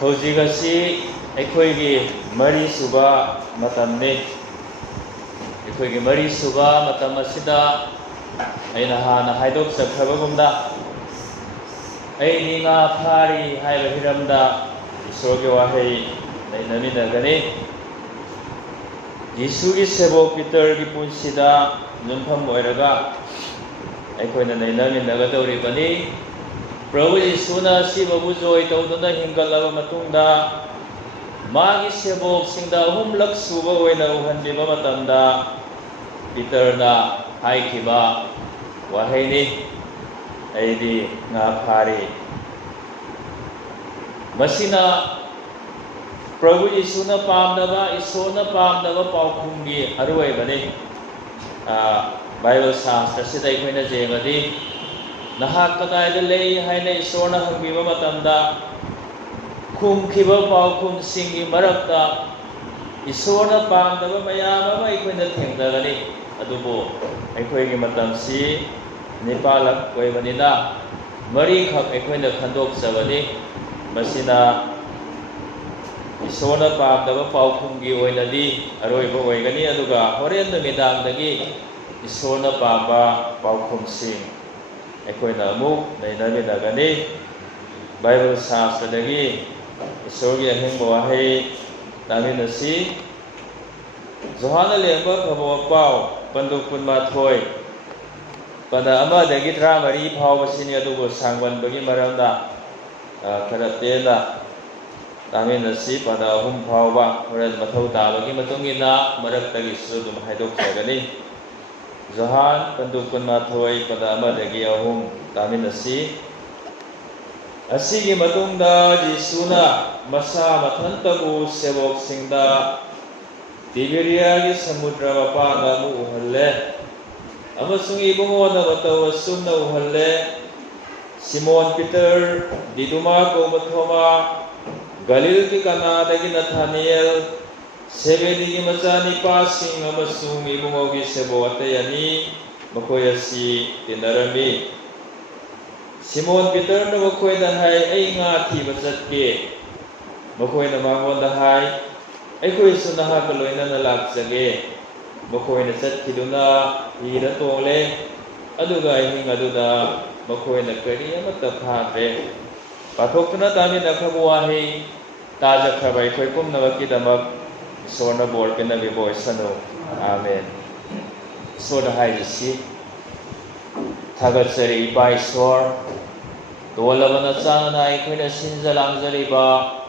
ꯍꯧꯖꯤꯛ ꯑꯁꯤ ꯑꯩꯈꯣꯏꯒꯤ ꯃꯔꯤꯁꯨꯕ ꯃꯇꯝꯅꯤ. ꯑꯩꯈꯣꯏꯒꯤ ꯃꯔꯤꯁꯨꯕ ꯃꯇꯝ ꯑꯁꯤꯗ ꯑꯩꯅ ꯍꯥꯟꯅ ꯍꯥꯏꯗꯣꯛꯆꯈ꯭ꯔꯕꯒꯨꯝꯅ ꯑꯩꯗꯤ ꯉꯥ ꯐꯥꯔꯤ ꯍꯥꯏꯕ ꯍꯤꯔꯝꯗ ꯏꯁꯣꯔꯒꯤ ꯋꯥꯍꯩ ꯅꯩꯅꯃꯤꯟꯅꯒꯅꯤ. ꯌꯤꯁꯨꯒꯤ ꯁꯦꯕꯣꯛ ꯄꯤꯇꯔꯒꯤ ꯄꯨꯟꯁꯤꯗ ꯌꯨꯝꯐꯝ ꯑꯣꯏꯔꯒ ꯑꯩꯈꯣꯏꯅ ꯅꯩꯅꯃꯤꯟꯅꯒꯗꯧꯔꯤꯕꯅꯤ. ꯄ꯭ꯔꯚꯨ ꯌꯤꯁꯨꯅ ꯑꯁꯤꯕꯕꯨ ꯖꯣꯏ ꯇꯧꯗꯨꯅ ꯍꯤꯡꯒꯠꯂꯕ ꯃꯇꯨꯡꯗ ꯃꯥꯒꯤ ꯁꯦꯕꯣꯛꯁꯤꯡꯗ ꯑꯍꯨꯝꯂꯛ ꯁꯨꯕ ꯑꯣꯏꯅ ꯎꯍꯟꯕꯤꯕ ꯃꯇꯝꯗ ꯄꯤꯇꯔꯅ ꯍꯥꯏꯈꯤꯕ ꯋꯥꯍꯩꯅꯤ, ꯑꯩꯗꯤ ꯉꯥ ꯐꯥꯔꯤ. ꯃꯁꯤꯅ ꯄ꯭ꯔꯚꯨ ꯌꯤꯁꯨꯅ ꯄꯥꯝꯗꯕ, ꯏꯁꯣꯔꯅ ꯄꯥꯝꯗꯕ ꯄꯥꯎꯈꯨꯝꯒꯤ ꯑꯔꯣꯏꯕꯅꯤ. ꯕꯥꯏꯕꯜ ꯁꯥꯁꯇ꯭ꯔꯁꯤꯗ ꯑꯩꯈꯣꯏꯅ ꯌꯦꯡꯉꯗꯤ ꯅꯍꯥꯛ ꯀꯗꯥꯏꯗ ꯂꯩ ꯍꯥꯏꯅ ꯏꯁꯣꯔꯅ ꯍꯪꯕꯤꯕ ꯃꯇꯝꯗ ꯈꯨꯝꯈꯤꯕ ꯄꯥꯎꯈꯨꯝꯁꯤꯡꯒꯤ ꯃꯔꯛꯇ ꯏꯁꯣꯔꯅ ꯄꯥꯝꯗꯕ ꯃꯌꯥꯝ ꯑꯃ ꯑꯩꯈꯣꯏꯅ ꯊꯦꯡꯅꯒꯅꯤ. ꯑꯗꯨꯕꯨ ꯑꯩꯈꯣꯏꯒꯤ ꯃꯇꯝꯁꯤ ꯅꯤꯄꯥꯜꯂꯛ ꯑꯣꯏꯕꯅꯤꯅ ꯃꯔꯤꯈꯛ ꯑꯩꯈꯣꯏꯅ ꯈꯟꯗꯣꯛꯆꯕꯅꯤ. ꯃꯁꯤꯅ ꯏꯁꯣꯔꯅ ꯄꯥꯝꯗꯕ ꯄꯥꯎꯈꯨꯝꯒꯤ ꯑꯣꯏꯅꯗꯤ ꯑꯔꯣꯏꯕ ꯑꯣꯏꯒꯅꯤ. ꯑꯗꯨꯒ ꯍꯣꯔꯦꯟ ꯅꯨꯃꯤꯗꯥꯡꯗꯒꯤ ꯏꯁꯣꯔꯅ ꯄꯥꯝꯕ ꯄꯥꯎꯈꯨꯝꯁꯤꯡ ꯑꯩꯈꯣꯏꯅ ꯑꯃꯨꯛ ꯅꯩꯅꯃꯤꯟꯅꯒꯅꯤ. ꯕꯥꯏꯕꯜ ꯁꯥꯁꯇ꯭ꯔꯗꯒꯤ ꯏꯁꯣꯔꯒꯤ ꯑꯍꯤꯡꯕ ꯋꯥꯍꯩ ꯇꯥꯃꯤꯟꯅꯁꯤ. ꯌꯣꯍꯥꯟꯅ ꯂꯦꯡꯕ ꯐꯕꯣ ꯄꯥꯎ ꯄꯟꯗꯨꯛ 12 ꯄꯗ 1 - 14 ꯐꯥꯎꯕꯁꯤꯅꯤ. ꯑꯗꯨꯕꯨ ꯁꯥꯡꯃꯟꯕꯒꯤ ꯃꯔꯝꯅ ꯈꯔ ꯇꯦꯟꯅ ꯇꯥꯃꯤꯟꯅꯁꯤ. ꯄꯗ 3 ꯐꯥꯎꯕ ꯍꯣꯔꯦꯟ ꯃꯊꯧ ꯇꯥꯕꯒꯤ ꯃꯇꯨꯡ ꯏꯟꯅ ꯃꯔꯛꯇꯒꯤꯁꯨ ꯑꯗꯨꯝ ꯍꯥꯏꯗꯣꯛꯆꯒꯅꯤ. ꯌꯣꯍꯥꯟ ꯄꯟꯗꯨꯛ 12 ꯄꯗ 1 - 3 ꯇꯥꯃꯤꯟꯅꯁꯤ. ꯑꯁꯤꯒꯤ ꯃꯇꯨꯡꯗ ꯌꯤꯁꯨꯅ ꯃꯁꯥ ꯃꯊꯟꯇꯕꯨ ꯁꯦꯕꯣꯛꯁꯤꯡꯗ ꯇꯤꯕꯦꯔꯤꯌꯥꯒꯤ ꯁꯃꯨꯗ꯭ꯔ ꯃꯄꯥꯟꯗ ꯑꯃꯨꯛ ꯎꯍꯜꯂꯦ ꯑꯃꯁꯨꯡ ꯏꯕꯨꯡꯉꯣꯅ ꯃꯇꯧ ꯑꯁꯨꯝꯅ ꯎꯍꯜꯂꯦ. ꯁꯤꯃꯣꯟ ꯄꯤꯇꯔ, ꯗꯤꯗꯨꯃꯥ ꯀꯧꯕ ꯊꯣꯃꯥ, ꯒꯂꯤꯜꯒꯤ ꯀꯅꯥꯗꯒꯤ ꯅꯊꯥꯅꯤꯑꯦꯜ, ꯁꯦꯕꯦꯗꯤꯒꯤ ꯃꯆꯥꯅꯤꯄꯥꯁꯤꯡ ꯑꯃꯁꯨꯡ 이붕어ꯒꯤ ꯁꯦꯕꯣꯛ ꯑꯇꯩ ꯑꯅꯤ ꯃꯈꯣꯏ ꯑꯁꯤ ꯇꯤꯟꯅꯔꯝꯃꯤ. 시몬 ꯄꯤꯇꯔꯅ ꯃꯈꯣꯏꯗ ꯍꯥꯏ, ꯑꯩ ꯉꯥ ꯊꯤꯕ ꯆꯠꯀꯦ. ꯃꯈꯣꯏꯅ ꯃꯉꯣꯟꯗ ꯍꯥꯏ, ꯑꯩꯈꯣꯏꯁꯨ ꯅꯍꯥꯛꯀ ꯂꯣꯏꯅꯅ ꯂꯥꯛꯆꯒꯦ. ꯃꯈꯣꯏꯅ ꯆꯠꯈꯤꯗꯨꯅ ꯍꯤꯗ ꯇꯣꯡꯂꯦ. ꯑꯗꯨꯒ ꯑꯍꯤꯡ ꯑꯗꯨꯗ ꯃꯈꯣꯏꯅ ꯀꯔꯤ ꯑꯃꯠꯇ ꯐꯥꯗ꯭ꯔꯦ. ꯄꯥꯊꯣꯛꯇꯨꯅ ꯇꯥꯃꯤꯟꯅꯈ꯭ꯔꯕ ꯋꯥꯍꯩ ꯇꯥꯖꯈ꯭ꯔꯕ ꯑꯩꯈꯣꯏ ꯄꯨꯝꯅꯃꯛꯀꯤꯗꯃꯛ ꯏꯁꯣꯔꯅ ꯕꯣꯔ ꯄꯤꯅꯕꯤꯕ ꯑꯣꯏꯁꯅꯨ. ꯑꯥꯃꯦꯟ. ꯏꯁꯣꯔꯗ ꯍꯥꯏꯔꯤꯁꯤ, ꯊꯥꯒꯠꯆꯔꯤ ꯏꯄꯥ ꯏꯁꯣꯔ, ꯇꯣꯜꯂꯕ ꯅꯆꯥꯅ ꯑꯩꯈꯣꯏꯅ ꯁꯤꯟꯖ ꯂꯥꯡꯖꯔꯤꯕ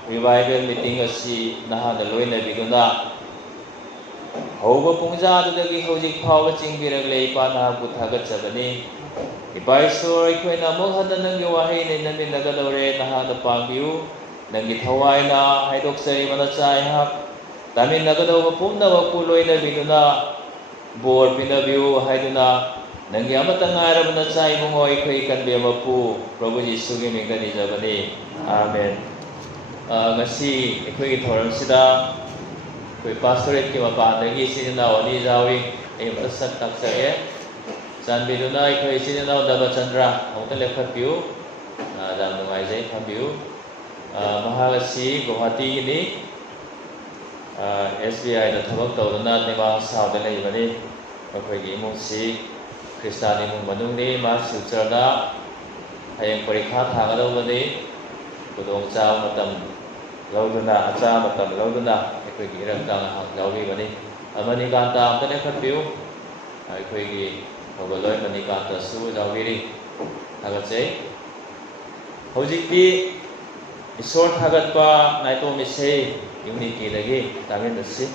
ꯔꯤꯚꯥꯏꯕꯦꯜ ꯃꯤꯇꯤꯡ ꯑꯁꯤ ꯅꯍꯥꯛꯅ ꯂꯣꯏꯅꯕꯤꯗꯨꯅ ꯍꯧꯕ ꯄꯨꯡꯖꯥꯗꯨꯗꯒꯤ ꯍꯧꯖꯤꯛ ꯐꯥꯎꯕ ꯆꯤꯡꯕꯤꯔꯛꯂꯦ. ꯏꯄꯥ ꯅꯍꯥꯛꯄꯨ ꯊꯥꯒꯠꯆꯕꯅꯤ. ꯏꯄꯥ ꯏꯁꯣꯔ, ꯑꯩꯈꯣꯏꯅ ꯑꯃꯨꯛ ꯍꯟꯅ ꯅꯪꯒꯤ ꯋꯥꯍꯩ ꯅꯩꯅꯃꯤꯟꯅꯒꯗꯧꯔꯦ. ꯅꯍꯥꯛꯅ ꯄꯥꯡꯕꯤꯌꯨ. ꯅꯪꯒꯤ ꯊꯋꯥꯏꯅ ꯍꯥꯏꯗꯣꯛꯆꯔꯤꯕ ꯅꯆꯥ ꯑꯩꯍꯥꯛ ꯇꯥꯃꯤꯟꯅꯒꯗꯧꯕ ꯄꯨꯝꯅꯃꯛꯄꯨ ꯂꯣꯏꯅꯕꯤꯗꯨꯅ ꯕꯣꯔ ꯄꯤꯅꯕꯤꯌꯨ ꯍꯥꯏꯗꯨꯅ ꯅꯪꯒꯤ ꯑꯃꯠꯇ ꯉꯥꯏꯔꯕ ꯅꯆꯥ ꯏꯕꯨꯡꯉꯣ ꯑꯩꯈꯣꯏ ꯀꯟꯕꯤ ꯑꯃꯄꯨ ꯄ꯭ꯔꯚꯨ ꯌꯤꯁꯨꯒꯤ ꯃꯤꯡꯗ ꯅꯤꯖꯕꯅꯤ. ꯑꯥꯃꯦꯟ. ꯉꯁꯤ ꯑꯩꯈꯣꯏꯒꯤ ꯊꯧꯔꯝꯁꯤꯗ ꯑꯩꯈꯣꯏ ꯄꯥꯁꯇꯣꯔꯦꯠꯀꯤ ꯃꯄꯥꯟꯗꯒꯤ ꯏꯆꯤꯟ ꯏꯅꯥꯎ ꯑꯅꯤ ꯌꯥꯎꯏ. ꯑꯩ ꯑꯃꯨꯛꯇ ꯁꯛ ꯇꯥꯛꯆꯒꯦ. ꯆꯥꯟꯕꯤꯗꯨꯅ ꯑꯩꯈꯣꯏ ꯏꯆꯤꯟ ꯏꯅꯥꯎ ꯗꯕꯆꯟꯗ꯭ꯔ ꯑꯃꯨꯛꯇ ꯂꯦꯞꯈꯠꯄꯤꯌꯨ. ꯌꯥꯝ ꯅꯨꯡꯉꯥꯏꯖꯩ, ꯊꯝꯕꯤꯌꯨ. ꯃꯍꯥꯛ ꯑꯁꯤ ꯒꯨꯋꯥꯍꯥꯇꯤꯒꯤꯅꯤ. SBIꯗ ꯊꯕꯛ ꯇꯧꯗꯨꯅ ꯅꯤꯃꯥꯡ ꯁꯥꯎꯗ ꯂꯩꯕꯅꯤ. ꯑꯩꯈꯣꯏꯒꯤ ꯏꯃꯨꯡꯁꯤ ꯈ꯭ꯔꯤꯁꯇꯥꯟ ꯏꯃꯨꯡ ꯃꯅꯨꯡꯅꯤ. ꯃꯥ ꯐ꯭ꯌꯨꯆꯔꯗ ꯍꯌꯦꯡ ꯄꯔꯤꯈꯥ ꯊꯥꯒꯗꯧꯕꯅꯤ. ꯈꯨꯗꯣꯡꯆꯥꯕ ꯃꯇꯝ ꯂꯧꯗꯨꯅ, ꯑꯆꯥ ꯃꯇꯝ ꯂꯧꯗꯨꯅ ꯑꯩꯈꯣꯏꯒꯤ ꯏꯔꯛꯇ ꯉꯥꯏꯍꯥꯛ ꯌꯥꯎꯕꯤꯕꯅꯤ. ꯃꯅꯤꯀꯥꯟꯇ ꯑꯝꯇ ꯂꯦꯞꯈꯠꯄꯤꯌꯨ. ꯑꯩꯈꯣꯏꯒꯤ ꯊꯧꯒꯜꯂꯣꯏ ꯃꯅꯤꯀꯥꯟꯇꯁꯨ ꯌꯥꯎꯕꯤꯔꯤ. ꯊꯥꯒꯠꯆꯩ. ꯍꯧꯖꯤꯛꯇꯤ ꯏꯁꯣꯔ ꯊꯥꯒꯠꯄ ꯅꯥꯏꯇꯣꯝ ꯏꯁꯩ ꯌꯨꯅꯤꯀꯤꯗꯒꯤ ꯇꯥꯃꯤꯟꯅꯁꯤ.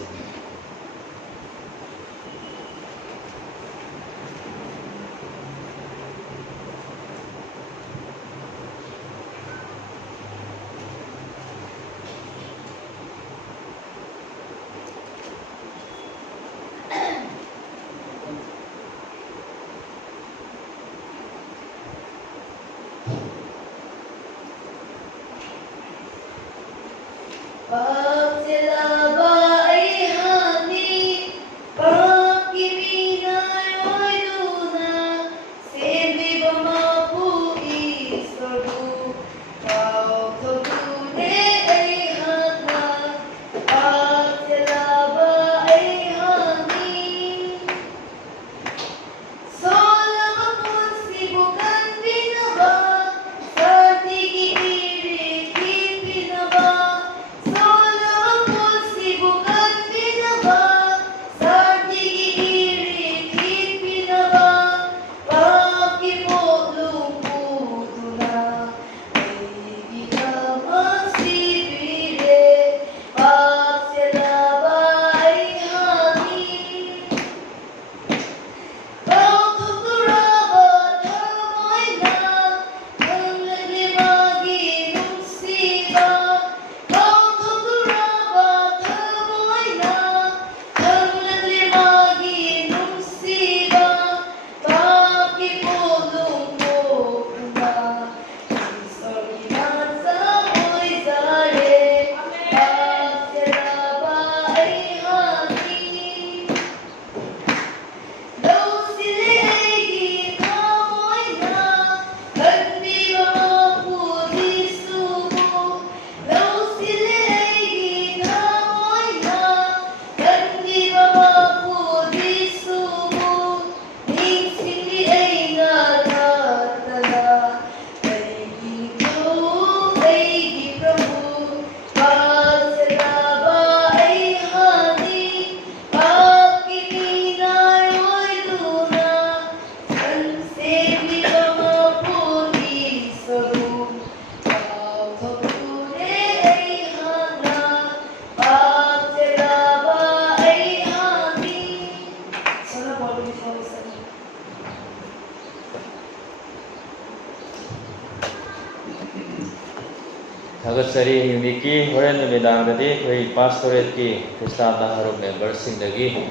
Sari Euniki, Horen Medangadi, Pastorate ki, Kristan Nahak member Sindagi,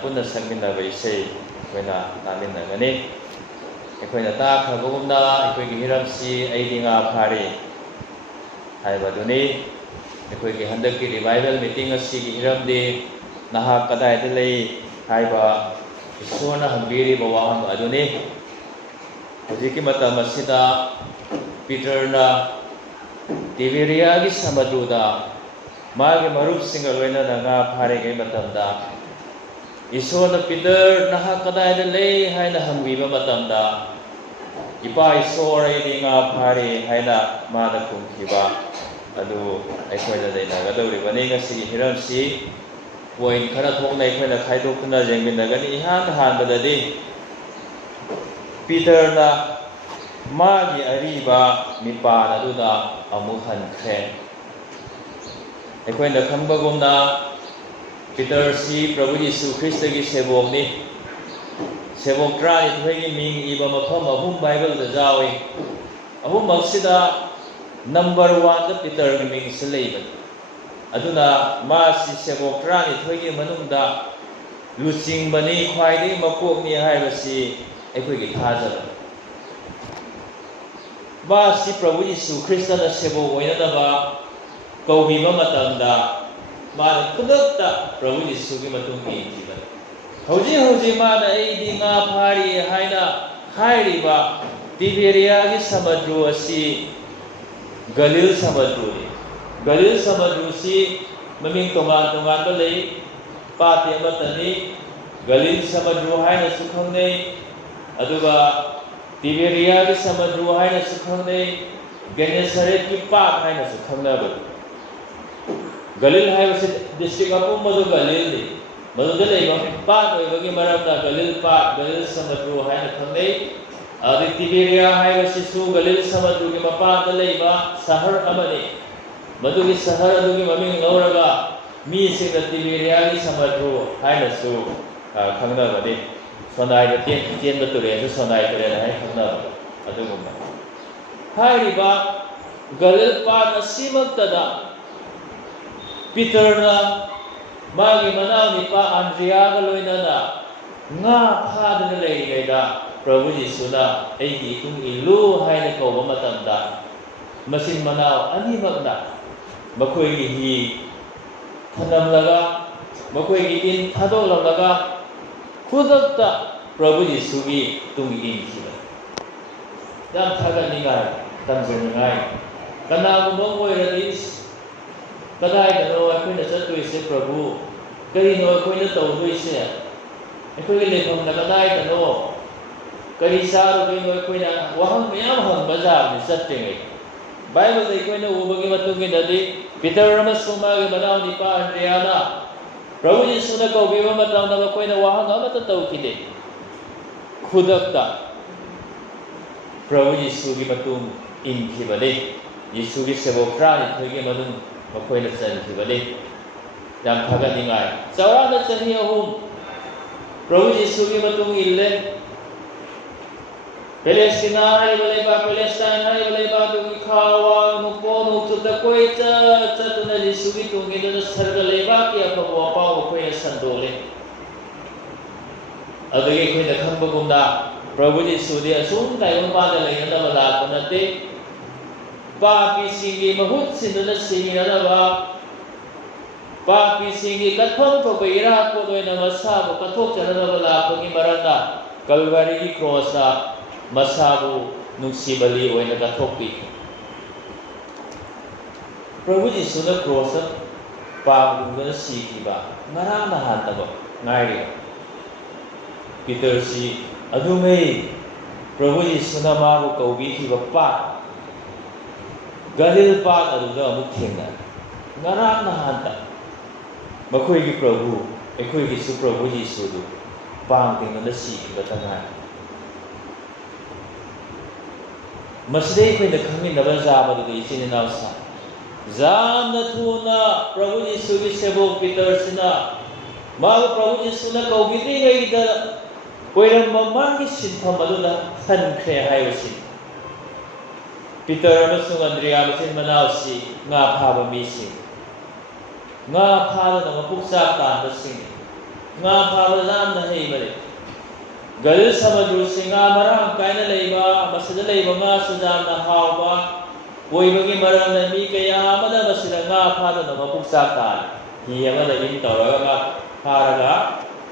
Puna Samina Vaisei, when Namin Nagani, Equinata, Kabugunda, Equihiramsi, Eidi phari, Haibaduni, Equiki Handaki revival meeting a Sigi Hiramdi, Nahak kadaida Haiba, Sona Hambiri Bawang Aduni, Ujikimata Masida, Peter na Tiviriyagi Samaduda, Magi Marup Singalwena Naga Parigay Matamda, Isona Peter Nahak kadaida Haina Hambiba Matamda, Ipa Isora Idinga Pari Haina Mana Kumkiba, Adu Equina de Nagadori Vanega Si Hiramsi, when Karatong Naikana Kaidokuna Janginagani Han Hanbadadi, Peter na Magi Ariba Mipa Naduda Amuhan Khe. Equina Kambagumna Peter Si Prabhu Jesu Christagi Sebogni Sebog Trai Twagi Ming Iba Mapam Ahum Bible the Zawi Ahum Maksida number 1 the Peter Ming Selaban Aduna Masi Sebog Trai Twagi Manunda Lucing Bani Kwai Mapok Ni Haivasi Equigi Hazard. Basi Prabhu Jesu Christa na Sebo Wainadaba, Kaubiba Matanda, Man Kudakta, Prabhu Jesu Gimatungi. Hoji Mana Eidi phari Haina Hairiba, Tiberiagi Samadru si Galil Samadru. Galil Samadru si Maming Tongan Balay, Pati Amatani, Galil Samadru Haina Sukhane, Aduba. Tiberia Samadru Haina Sukhane, Genesaret ki Park Haina Sukhana. Galil Highway District of Madu Galil, Madudale, Park of Gimarata, Galil Park, Galil Samadru Haina Kane, the Tiberia Highway Sisu, Galil Samadru Gimapa, the Leba, Sahar Amani, Madugi Sahara Dugi Maming Noraga, me say the Tiberia Samadru Haina Su, Kangavadi. Sonai the Tien Bature, Sonai to the Haikana, Aduma. Hairiba, Galil Pan, Simatada, Peterna, Magi Manani Pa, Andrea Galoinana, Na Padan Leda, Prabhu Suna, Eidi Tung Ilu, Hainako, Matanda, Masin Manao, Animagna, Makoigi He, Tanamlaga, Makoigi in Tadolaga. Kudakta Prabhu Jesugi Tungi Inchila. Dam Taganigai, Tanzanigai. Kanagumong Wairadis, Kadaida no Aquina Satuise Prabhu, Karino Aquina Tauduise, Equili from the Kadaida no, Karisaro Bino Aquina, Waham Yamham Bazar is setting. Bible the Aquina Ubagimatugi Dadi, Peter Ramasuma, Madame Nipa and Rihanna. Prabhu Jesu na kaubiba matang na makoy na wahang amatataw kini. Kudakta. Prabhu Jesu gimatung inkibali. Jesu gisabokrani thagi madung makoy na san kibali. Dam kaganingay. Sa oras na saniyahum. Prabhu Jesu gimatung ille. Palestina hai balay ba tungi kawa mukpo nukta koy cha tuna Jesu gitungi na sargalay ba kaya pabuapaw ko yung sandole. Adagi ko yung naghambagong na Prabhu Jesu di asung tayo madalay na malako natin. Papi singi mahut sino na singi na ba? Papi singi katpang pabayra ko doon na masabo katok siya na malako ni Maranda. Kalvari cross na Masabu nung sibali o ay nagatopi. Prabhu Jesu na cross pagod na siki ba? Maramahan na ba? Ngayon. Peter si Adumay Prabhu Jesu na mago kaubiti ba pa? Galil pa aduda amukhin na. Maramahan na. Makoy gi Prabhu, ekoy gi su Prabhu Jesu do. Pangting na siki ba tangan? Masday ko na kami nabazama dito isin na sa Zam na tuna Prabhu Jesu Sebog Peter sina Mago Prabhu Jesu na kaugiti ngay ida Pwede mamangis sin pamalu na tankre hayo sin Peter amasung Andrea machin manausi nga phaba mising nga phada na mapuksa tanbasing nga phaba lamna heibare Galil samadru singa marang kaina leiba masada leiba nga sujamna hawba oibagi maramna mi kaya amada masida nga phada na mapuksa tan hi amada in tawraga nga pharaga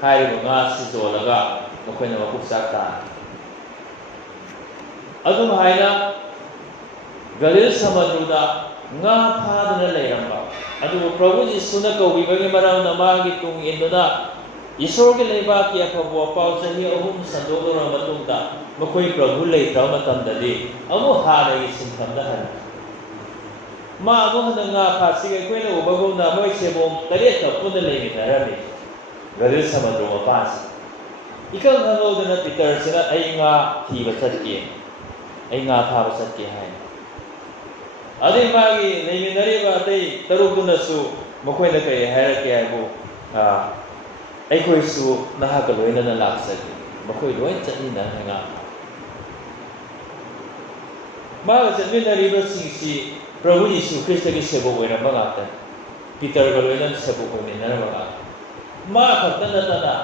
hairiba nga sijolaga makoina mapuksa tan adum haina Galil samadruda nga phadana leiramba adu Prabhu Jisuna kaubibagi maramna magi tung induna Isorgi leibaki afabo pau chahi ahum sandogora matungda makoi Prabhu leitra matamdadi amu hanagi sintamda han ma amu hananga phasiga koina ubagumna moi sebom tareta puna leiminarami Galil samadru mapasi ikang hangodana Peter sina ai nga thiba chatke ai nga phaba chatke hai adi magi leiminariba dei tarugunasu makoina kai hairake aibu Aikhoisu Nahak loina na laksagi makoi loin chahina nga maga chatminariba singsi Prabhu Jisu Krishna ki sebo oira mangata Peter ga loina sebo oina maga ma khaktana tana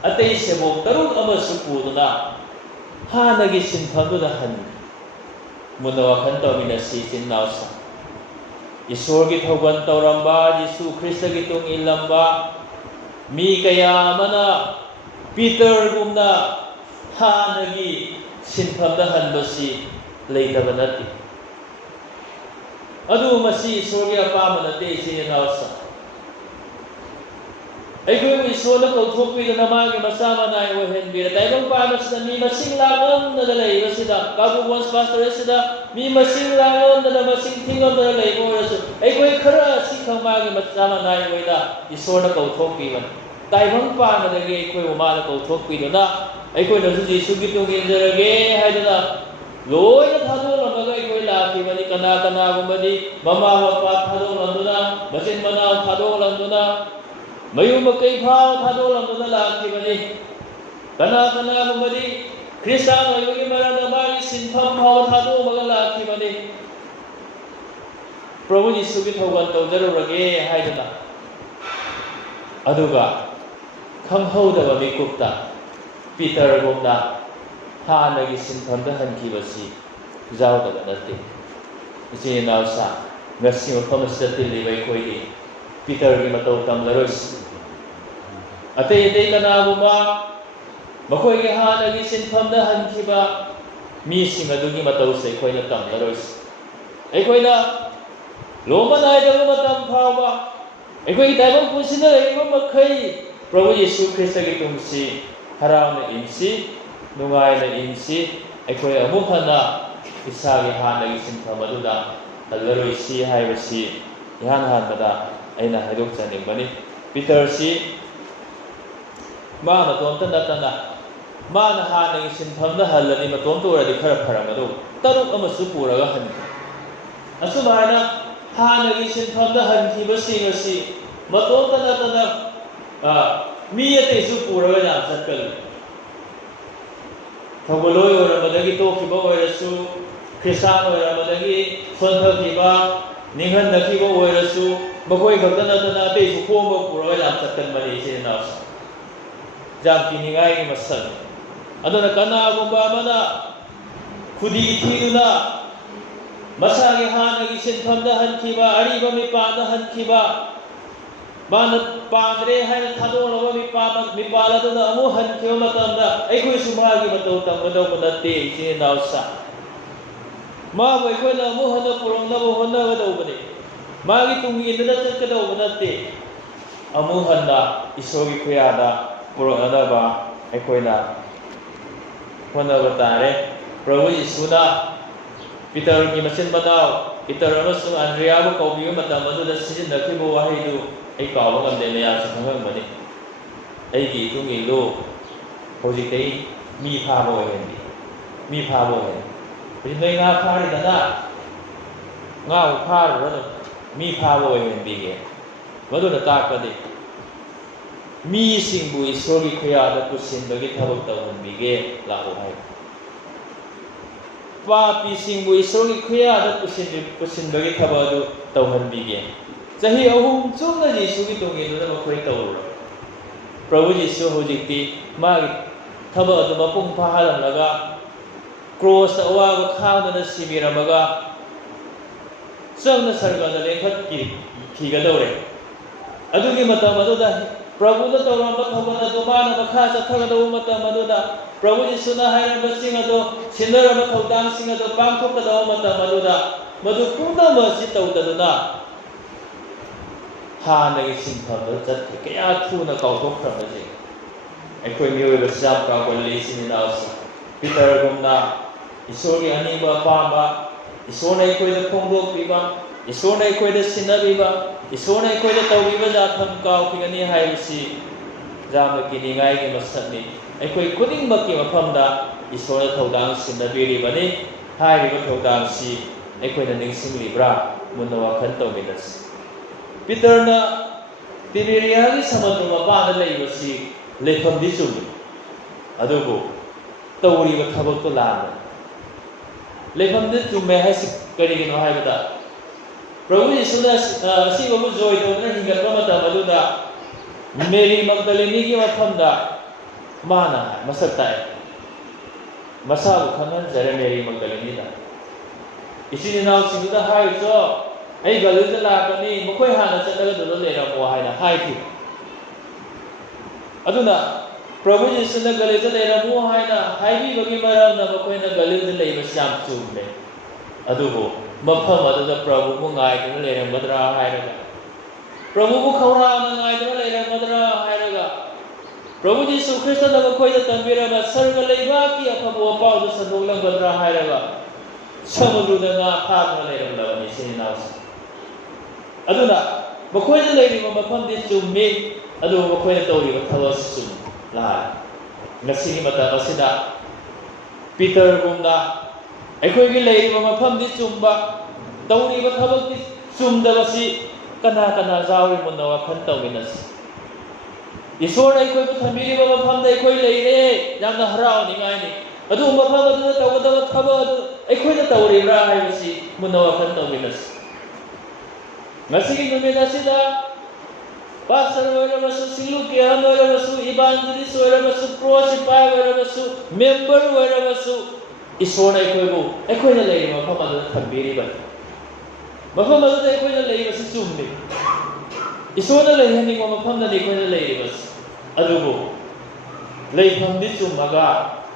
atei sebo taruk amasu puduna hanagi sinphamduda han munawa khan tawminasi chinnausa Ishwar ki thogan tawramba Jisu Krishna ki tung ilamba Mi kaya mana Peter gumna hanagi sinphamda hanbasi leitaba nati adu masi Ishwargi apama nate sinausa Aikoi Ishwarna kauthokpidana magi masamanai ohenbira taibang pamasna mi masing langamna leibasida Kabuganj Pastorate sida mi masing langamna masing thingamna leiba orasu aikoi khara sikhang magi masamanai oida Ishwarna kauthokpiban Taibang pamadagi aikoi umana kauthokpidana aikoi nasu Jisu ki tung injarage haidana loina thadolamaga aikoi lakhibani kana gumadi mama mapa thadollanduna machin mana thadollanduna mayu makai phao thadollanduna lakhibani kana gumadi Krishna oibagi marana magi sinpham phao thadolamaga lakhibani Prabhu Jisu ki thogan tawjarurage haidana aduga Khanghodaba mikupta Peter gumna hanagi sinphamda hankibasi jaudaba nate jinausa ngasi mafamasta tiliba ikhoidi Peter gi matau tamlarois atei kanaguma makoi gi hanagi sinphamda hankiba mi singadugi matau se khoina tamlarois aikoina lomanai da matam phawa aikoi daibang pusina leiba makhai Prabhu Jisu Krishna ki tungsi harauna imsi nungaina imsi aikoi amuk hana isagi hanagi sinphamaduda hallaroi haibasi ihan hanbada aina haidok chaningbani Peter si ma matomta natana mana hanagi sinphamda hallani matomta oradi khara pharamadu taruk amasu puraga hanki asumana hanagi sinphamda hankibasi ngasi matomta natana mi ateisu puraga jam chatkal thogoloi oramadagi tokiba oirasu Krishna oramadagi sonthakiba ninghan nakiba oirasu makoi khaktana tana ateisu khomba puraga jam chatkal mari sinausa jam kiningai gi masal aduna kanagumba mana khudi thiduna masagi hanagi sinphamda hankiba ariba mipada hankiba Mana pandre hai thadolaba mipala da amu hankhyo matamda aikoi sumagi matau tamgado manate sinausa ma aikoi na amu hana purongna bo honna ga dawbane magi tungi indana chatkado manate amu handa isogi khuyada purongna ba aikoi na honna batare Prabhu Jisuna Peter ki machin banao Peter amasung Andrea bo kaubiyo matamadu da sijinnakibo wahidu ai kawa ngam de ya sa khang mani ai gi tu ngi lo hoji tei mi pha bo he bi nei nga pha ri da nga u pha ro no mi pha bo he bi ge madu na ta ka de mi sing bu isori khya da ku sin da gi thabak ta hon bi ge la ho hai ꯄꯥꯄꯤꯁꯤꯡꯕꯨ ꯏꯁꯣꯔꯒꯤ ꯈꯨꯌꯥꯗ ꯄꯨꯁꯤꯟꯕꯒꯤ ꯊꯕꯛ ꯑꯗꯨ ꯇꯧꯍꯟꯕꯤꯒꯦ ꯆꯍꯤ 3 ꯆꯨꯝꯅ ꯌꯤꯁꯨꯒꯤ ꯇꯨꯡ ꯏꯟꯗꯨꯅ ꯃꯈꯣꯏ ꯇꯧꯔꯨꯔꯣ ꯄ꯭ꯔꯚꯨ ꯌꯤꯁꯨ ꯍꯧꯖꯤꯛꯇꯤ ꯃꯥꯒꯤ ꯊꯕꯛ ꯑꯗꯨ ꯃꯄꯨꯡ ꯐꯥꯍꯜꯂꯝꯂꯒ ꯀ꯭ꯔꯣꯁꯇ ꯑꯋꯥꯕ ꯈꯥꯡꯗꯨꯅ ꯁꯤꯕꯤꯔꯝꯃꯒ ꯆꯪꯅ ꯁꯔꯒꯗ ꯂꯦꯡꯈꯠꯈꯤꯒꯗꯧꯔꯦ ꯑꯗꯨꯒꯤ ꯃꯇꯝ ꯑꯗꯨꯗ ꯄ꯭ꯔꯚꯨꯗ ꯇꯧꯔꯝꯕ ꯊꯧꯒꯜ ꯑꯗꯨ ꯃꯥꯅ ꯃꯈꯥ ꯆꯠꯊꯒꯗꯧꯕ ꯃꯇꯝ ꯑꯗꯨꯗ ꯄ꯭ꯔꯚꯨ ꯌꯤꯁꯨꯅ ꯍꯥꯏꯔꯝꯕꯁꯤꯡ ꯑꯗꯨ ꯁꯤꯟꯅꯔꯕ ꯊꯧꯗꯥꯡꯁꯤꯡ ꯑꯗꯨ ꯄꯥꯡꯊꯣꯛꯀꯗꯧꯕ ꯃꯇꯝ ꯑꯗꯨꯗ ꯃꯗꯨ ꯄꯨꯝꯅꯃꯛ ꯑꯁꯤ ꯇꯧꯗꯗꯨꯅ ꯍꯥꯟꯅꯒꯤ ꯁꯤꯟꯐꯝꯗ ꯆꯠꯈꯤ ꯀꯌꯥ ꯊꯨꯅ ꯀꯥꯎꯊꯣꯛꯈ꯭ꯔꯕꯁꯦ ꯑꯩꯈꯣꯏ ꯃꯤꯑꯣꯏꯕꯁꯤ ꯌꯥꯝ ꯀꯥꯎꯒꯜꯂꯤ ꯏꯆꯤꯟ ꯏꯅꯥꯎꯁꯤ ꯄꯤꯇꯔꯒꯨꯝꯅ ꯏꯁꯣꯔꯒꯤ ꯑꯅꯤꯡꯕ ꯑꯄꯥꯝꯕ ꯏꯁꯣꯔꯅ ꯑꯩꯈꯣꯏꯗ ꯐꯣꯡꯗꯣꯛꯄꯤꯕ ꯏꯁꯣꯔꯅ ꯑꯩꯈꯣꯏꯗ ꯁꯤꯟꯅꯕꯤꯕ ꯏꯁꯣꯔꯅ ꯑꯩꯈꯣꯏꯗ ꯇꯧꯕꯤꯕ ꯖꯥꯊꯝ ꯀꯥꯎꯈꯤꯒꯅꯤ ꯍꯥꯏꯕꯁꯤ ꯌꯥꯝꯅ ꯀꯤꯅꯤꯡꯉꯥꯏꯒꯤ ꯃꯁꯛꯅꯤ ꯑꯩꯈꯣꯏ ꯈꯨꯗꯤꯡꯃꯛꯀꯤ ꯃꯐꯝꯗ ꯏꯁꯣꯔꯅ ꯊꯧꯗꯥꯡ ꯁꯤꯟꯅꯕꯤꯔꯤꯕꯅꯤ ꯍꯥꯏꯔꯤꯕ ꯊꯧꯗꯥꯡꯁꯤ ꯑꯩꯈꯣꯏꯅ ꯅꯤꯡꯁꯤꯡꯂꯤꯕ꯭ꯔꯥ ꯃꯨꯟꯅ ꯋꯥꯈꯜ ꯇꯧꯃꯤꯟꯅꯁꯤ ꯄꯤꯇꯔꯅ ꯇꯤꯕꯦꯔꯤꯌꯥꯒꯤ ꯁꯃꯨꯗ꯭ꯔ ꯃꯄꯥꯟꯗ ꯂꯩꯕꯁꯤ ꯂꯩꯐꯝꯗꯤ ꯆꯨꯝꯃꯤ ꯑꯗꯨꯕꯨ ꯇꯧꯔꯤꯕ ꯊꯕꯛꯇꯣ ꯂꯥꯟꯕ ꯂꯩꯐꯝꯗꯤ ꯆꯨꯝꯃꯦ ꯍꯥꯏꯁꯤ ꯀꯔꯤꯒꯤꯅꯣ ꯍꯥꯏꯕꯗ ꯄ꯭ꯔꯚꯨ ꯌꯤꯁꯨꯅ ꯑꯁꯤꯕꯕꯨ ꯖꯣꯏ ꯇꯧꯗꯨꯅ ꯍꯤꯡꯒꯠꯄ ꯃꯇꯝ ꯑꯗꯨꯗ ꯃꯦꯔꯤ ꯃꯒꯗꯂꯤꯅꯤꯒꯤ ꯃꯐꯝꯗ ꯃꯥꯅ ꯃꯁꯛ ꯇꯥꯛꯑꯦ ꯃꯁꯥꯕꯨ ꯈꯪꯍꯟꯖꯔꯦ ꯃꯦꯔꯤ ꯃꯒꯗꯂꯤꯅꯤꯗ ꯏꯆꯤꯟ ꯏꯅꯥꯎꯁꯤꯡꯗꯨꯗ ꯍꯥꯏꯔꯤꯁꯨ ꯑꯩ ꯒꯂꯤꯂꯤꯗ ꯂꯥꯛꯀꯅꯤ ꯃꯈꯣꯏ ꯍꯥꯟꯅ ꯆꯠꯂꯒ ꯑꯗꯨꯗ ꯂꯩꯔꯝꯃꯣ ꯍꯥꯏꯅ ꯍꯥꯏꯈꯤ ꯑꯗꯨꯅ ꯄ꯭ꯔꯚꯨ ꯌꯤꯁꯨꯅ ꯒꯂꯤꯂꯤꯗ ꯂꯩꯔꯝꯃꯣ ꯍꯥꯏꯅ ꯍꯥꯏꯕꯤꯕꯒꯤ ꯃꯔꯝꯅ ꯃꯈꯣꯏꯅ ꯒꯂꯤꯂꯤꯗ ꯂꯩꯕꯁꯤ ꯌꯥꯝ ꯆꯨꯝꯃꯦ ꯑꯗꯨꯕꯨ ꯃꯐꯝ ꯑꯗꯨꯗ ꯄ꯭ꯔꯚꯨꯕꯨ ꯉꯥꯏꯗꯨꯅ ꯂꯩꯔꯝꯒꯗ꯭ꯔꯥ ꯍꯥꯏꯔꯒ ꯄ꯭ꯔꯚꯨꯕꯨ ꯈꯧꯔꯥꯡꯅ ꯉꯥꯏꯗꯨꯅ ꯂꯩꯔꯝꯒꯗ꯭ꯔꯥ ꯍꯥꯏꯔꯒ ꯄ꯭ꯔꯚꯨ ꯌꯤꯁꯨ ꯈ꯭ꯔꯤꯁꯇꯅ ꯃꯈꯣꯏꯗ ꯇꯝꯕꯤꯔꯕ ꯁꯔꯒ ꯂꯩꯕꯥꯛꯀꯤ ꯑꯐꯕ ꯋꯥꯄꯥꯎꯗꯨ ꯁꯟꯗꯣꯛꯂꯝꯒꯗ꯭ꯔꯥ ꯍꯥꯏꯔꯒ ꯁꯃꯨꯗ꯭ꯔꯗ ꯉꯥ ꯐꯥꯗꯨꯅ ꯂꯩꯔꯝꯂꯕꯅꯤ ꯏꯆꯤꯟ ꯏꯅꯥꯎꯁꯤꯡ ꯑꯗꯨꯅ ꯃꯈꯣꯏꯅ ꯂꯩꯔꯤꯕ ꯃꯐꯝꯗꯤ ꯆꯨꯝꯃꯤ ꯑꯗꯨꯕꯨ ꯃꯈꯣꯏꯅ ꯇꯧꯔꯤꯕ ꯊꯕꯛꯁꯤ ꯆꯨꯝꯃꯤ ꯂꯥꯜꯂꯤ ꯉꯁꯤꯒꯤ ꯃꯇꯝ ꯑꯁꯤꯗ ꯄꯤꯇꯔꯒꯨꯝꯅ ꯑꯩꯈꯣꯏꯒꯤ ꯂꯩꯔꯤꯕ ꯃꯐꯝꯗꯤ ꯆꯨꯝꯕ ꯇꯧꯔꯤꯕ ꯊꯕꯛꯇꯤ ꯆꯨꯝꯗꯕꯁꯤ ꯀꯅꯥ ꯀꯅꯥ ꯌꯥꯎꯔꯤ ꯃꯨꯟꯅ ꯋꯥꯈꯜ ꯇꯧꯃꯤꯟꯅꯁꯤ ꯏꯁꯣꯔꯅ ꯑꯩꯈꯣꯏꯕꯨ ꯊꯝꯕꯤꯔꯤꯕ ꯃꯐꯝꯗ ꯑꯩꯈꯣꯏ ꯂꯩꯔꯦ ꯌꯥꯝꯅ ꯍꯔꯥꯎꯅꯤꯡꯉꯥꯏꯅꯤ ꯑꯗꯨꯕꯨ ꯃꯐꯝ ꯑꯗꯨꯗ ꯇꯧꯒꯗꯕ ꯊꯕꯛ ꯑꯗꯨ ꯑꯩꯈꯣꯏꯅ ꯇꯧꯔꯤꯕ꯭ꯔꯥ ꯍꯥꯏꯕꯁꯤ ꯃꯨꯟꯅ ꯋꯥꯈꯜ ꯇꯧꯃꯤꯟꯅꯁꯤ ꯉꯁꯤꯒꯤ ꯅꯨꯃꯤꯠ ꯑꯁꯤꯗ ꯄꯥꯁꯇꯔ ꯑꯣꯏꯔꯕꯁꯨ ꯁꯤꯡꯂꯨꯞꯀꯤ ꯑꯍꯜ ꯑꯣꯏꯔꯕꯁꯨ ꯏꯚꯥꯟꯖꯦꯂꯤꯁ ꯑꯣꯏꯔꯕꯁꯨ ꯄ꯭ꯔꯣ ꯁꯤꯄꯥꯏ ꯑꯣꯏꯔꯕꯁꯨ ꯃꯦꯝꯕꯔ ꯑꯣꯏꯔꯕꯁꯨ ꯏꯁꯣꯔꯅ ꯑꯩꯈꯣꯏꯕꯨ ꯑꯩꯈꯣꯏꯅ ꯂꯩꯔꯤꯕ ꯃꯐꯝ ꯑꯗꯨꯗ ꯊꯝꯕꯤꯔꯤꯕꯅꯤ ꯃꯐꯝ ꯑꯗꯨꯗ ꯑꯩꯈꯣꯏꯅ ꯂꯩꯕꯁꯤ ꯆꯨꯝꯃꯤ ꯏꯁꯣꯔꯅ ꯂꯩꯍꯟꯅꯤꯡꯕ ꯃꯐꯝꯗꯅꯤ ꯑꯩꯈꯣꯏꯅ ꯂꯩꯔꯤꯕꯁꯤ ꯑꯗꯨꯕꯨ ꯂꯩꯐꯝꯗꯤ ꯆꯨꯝꯃꯒ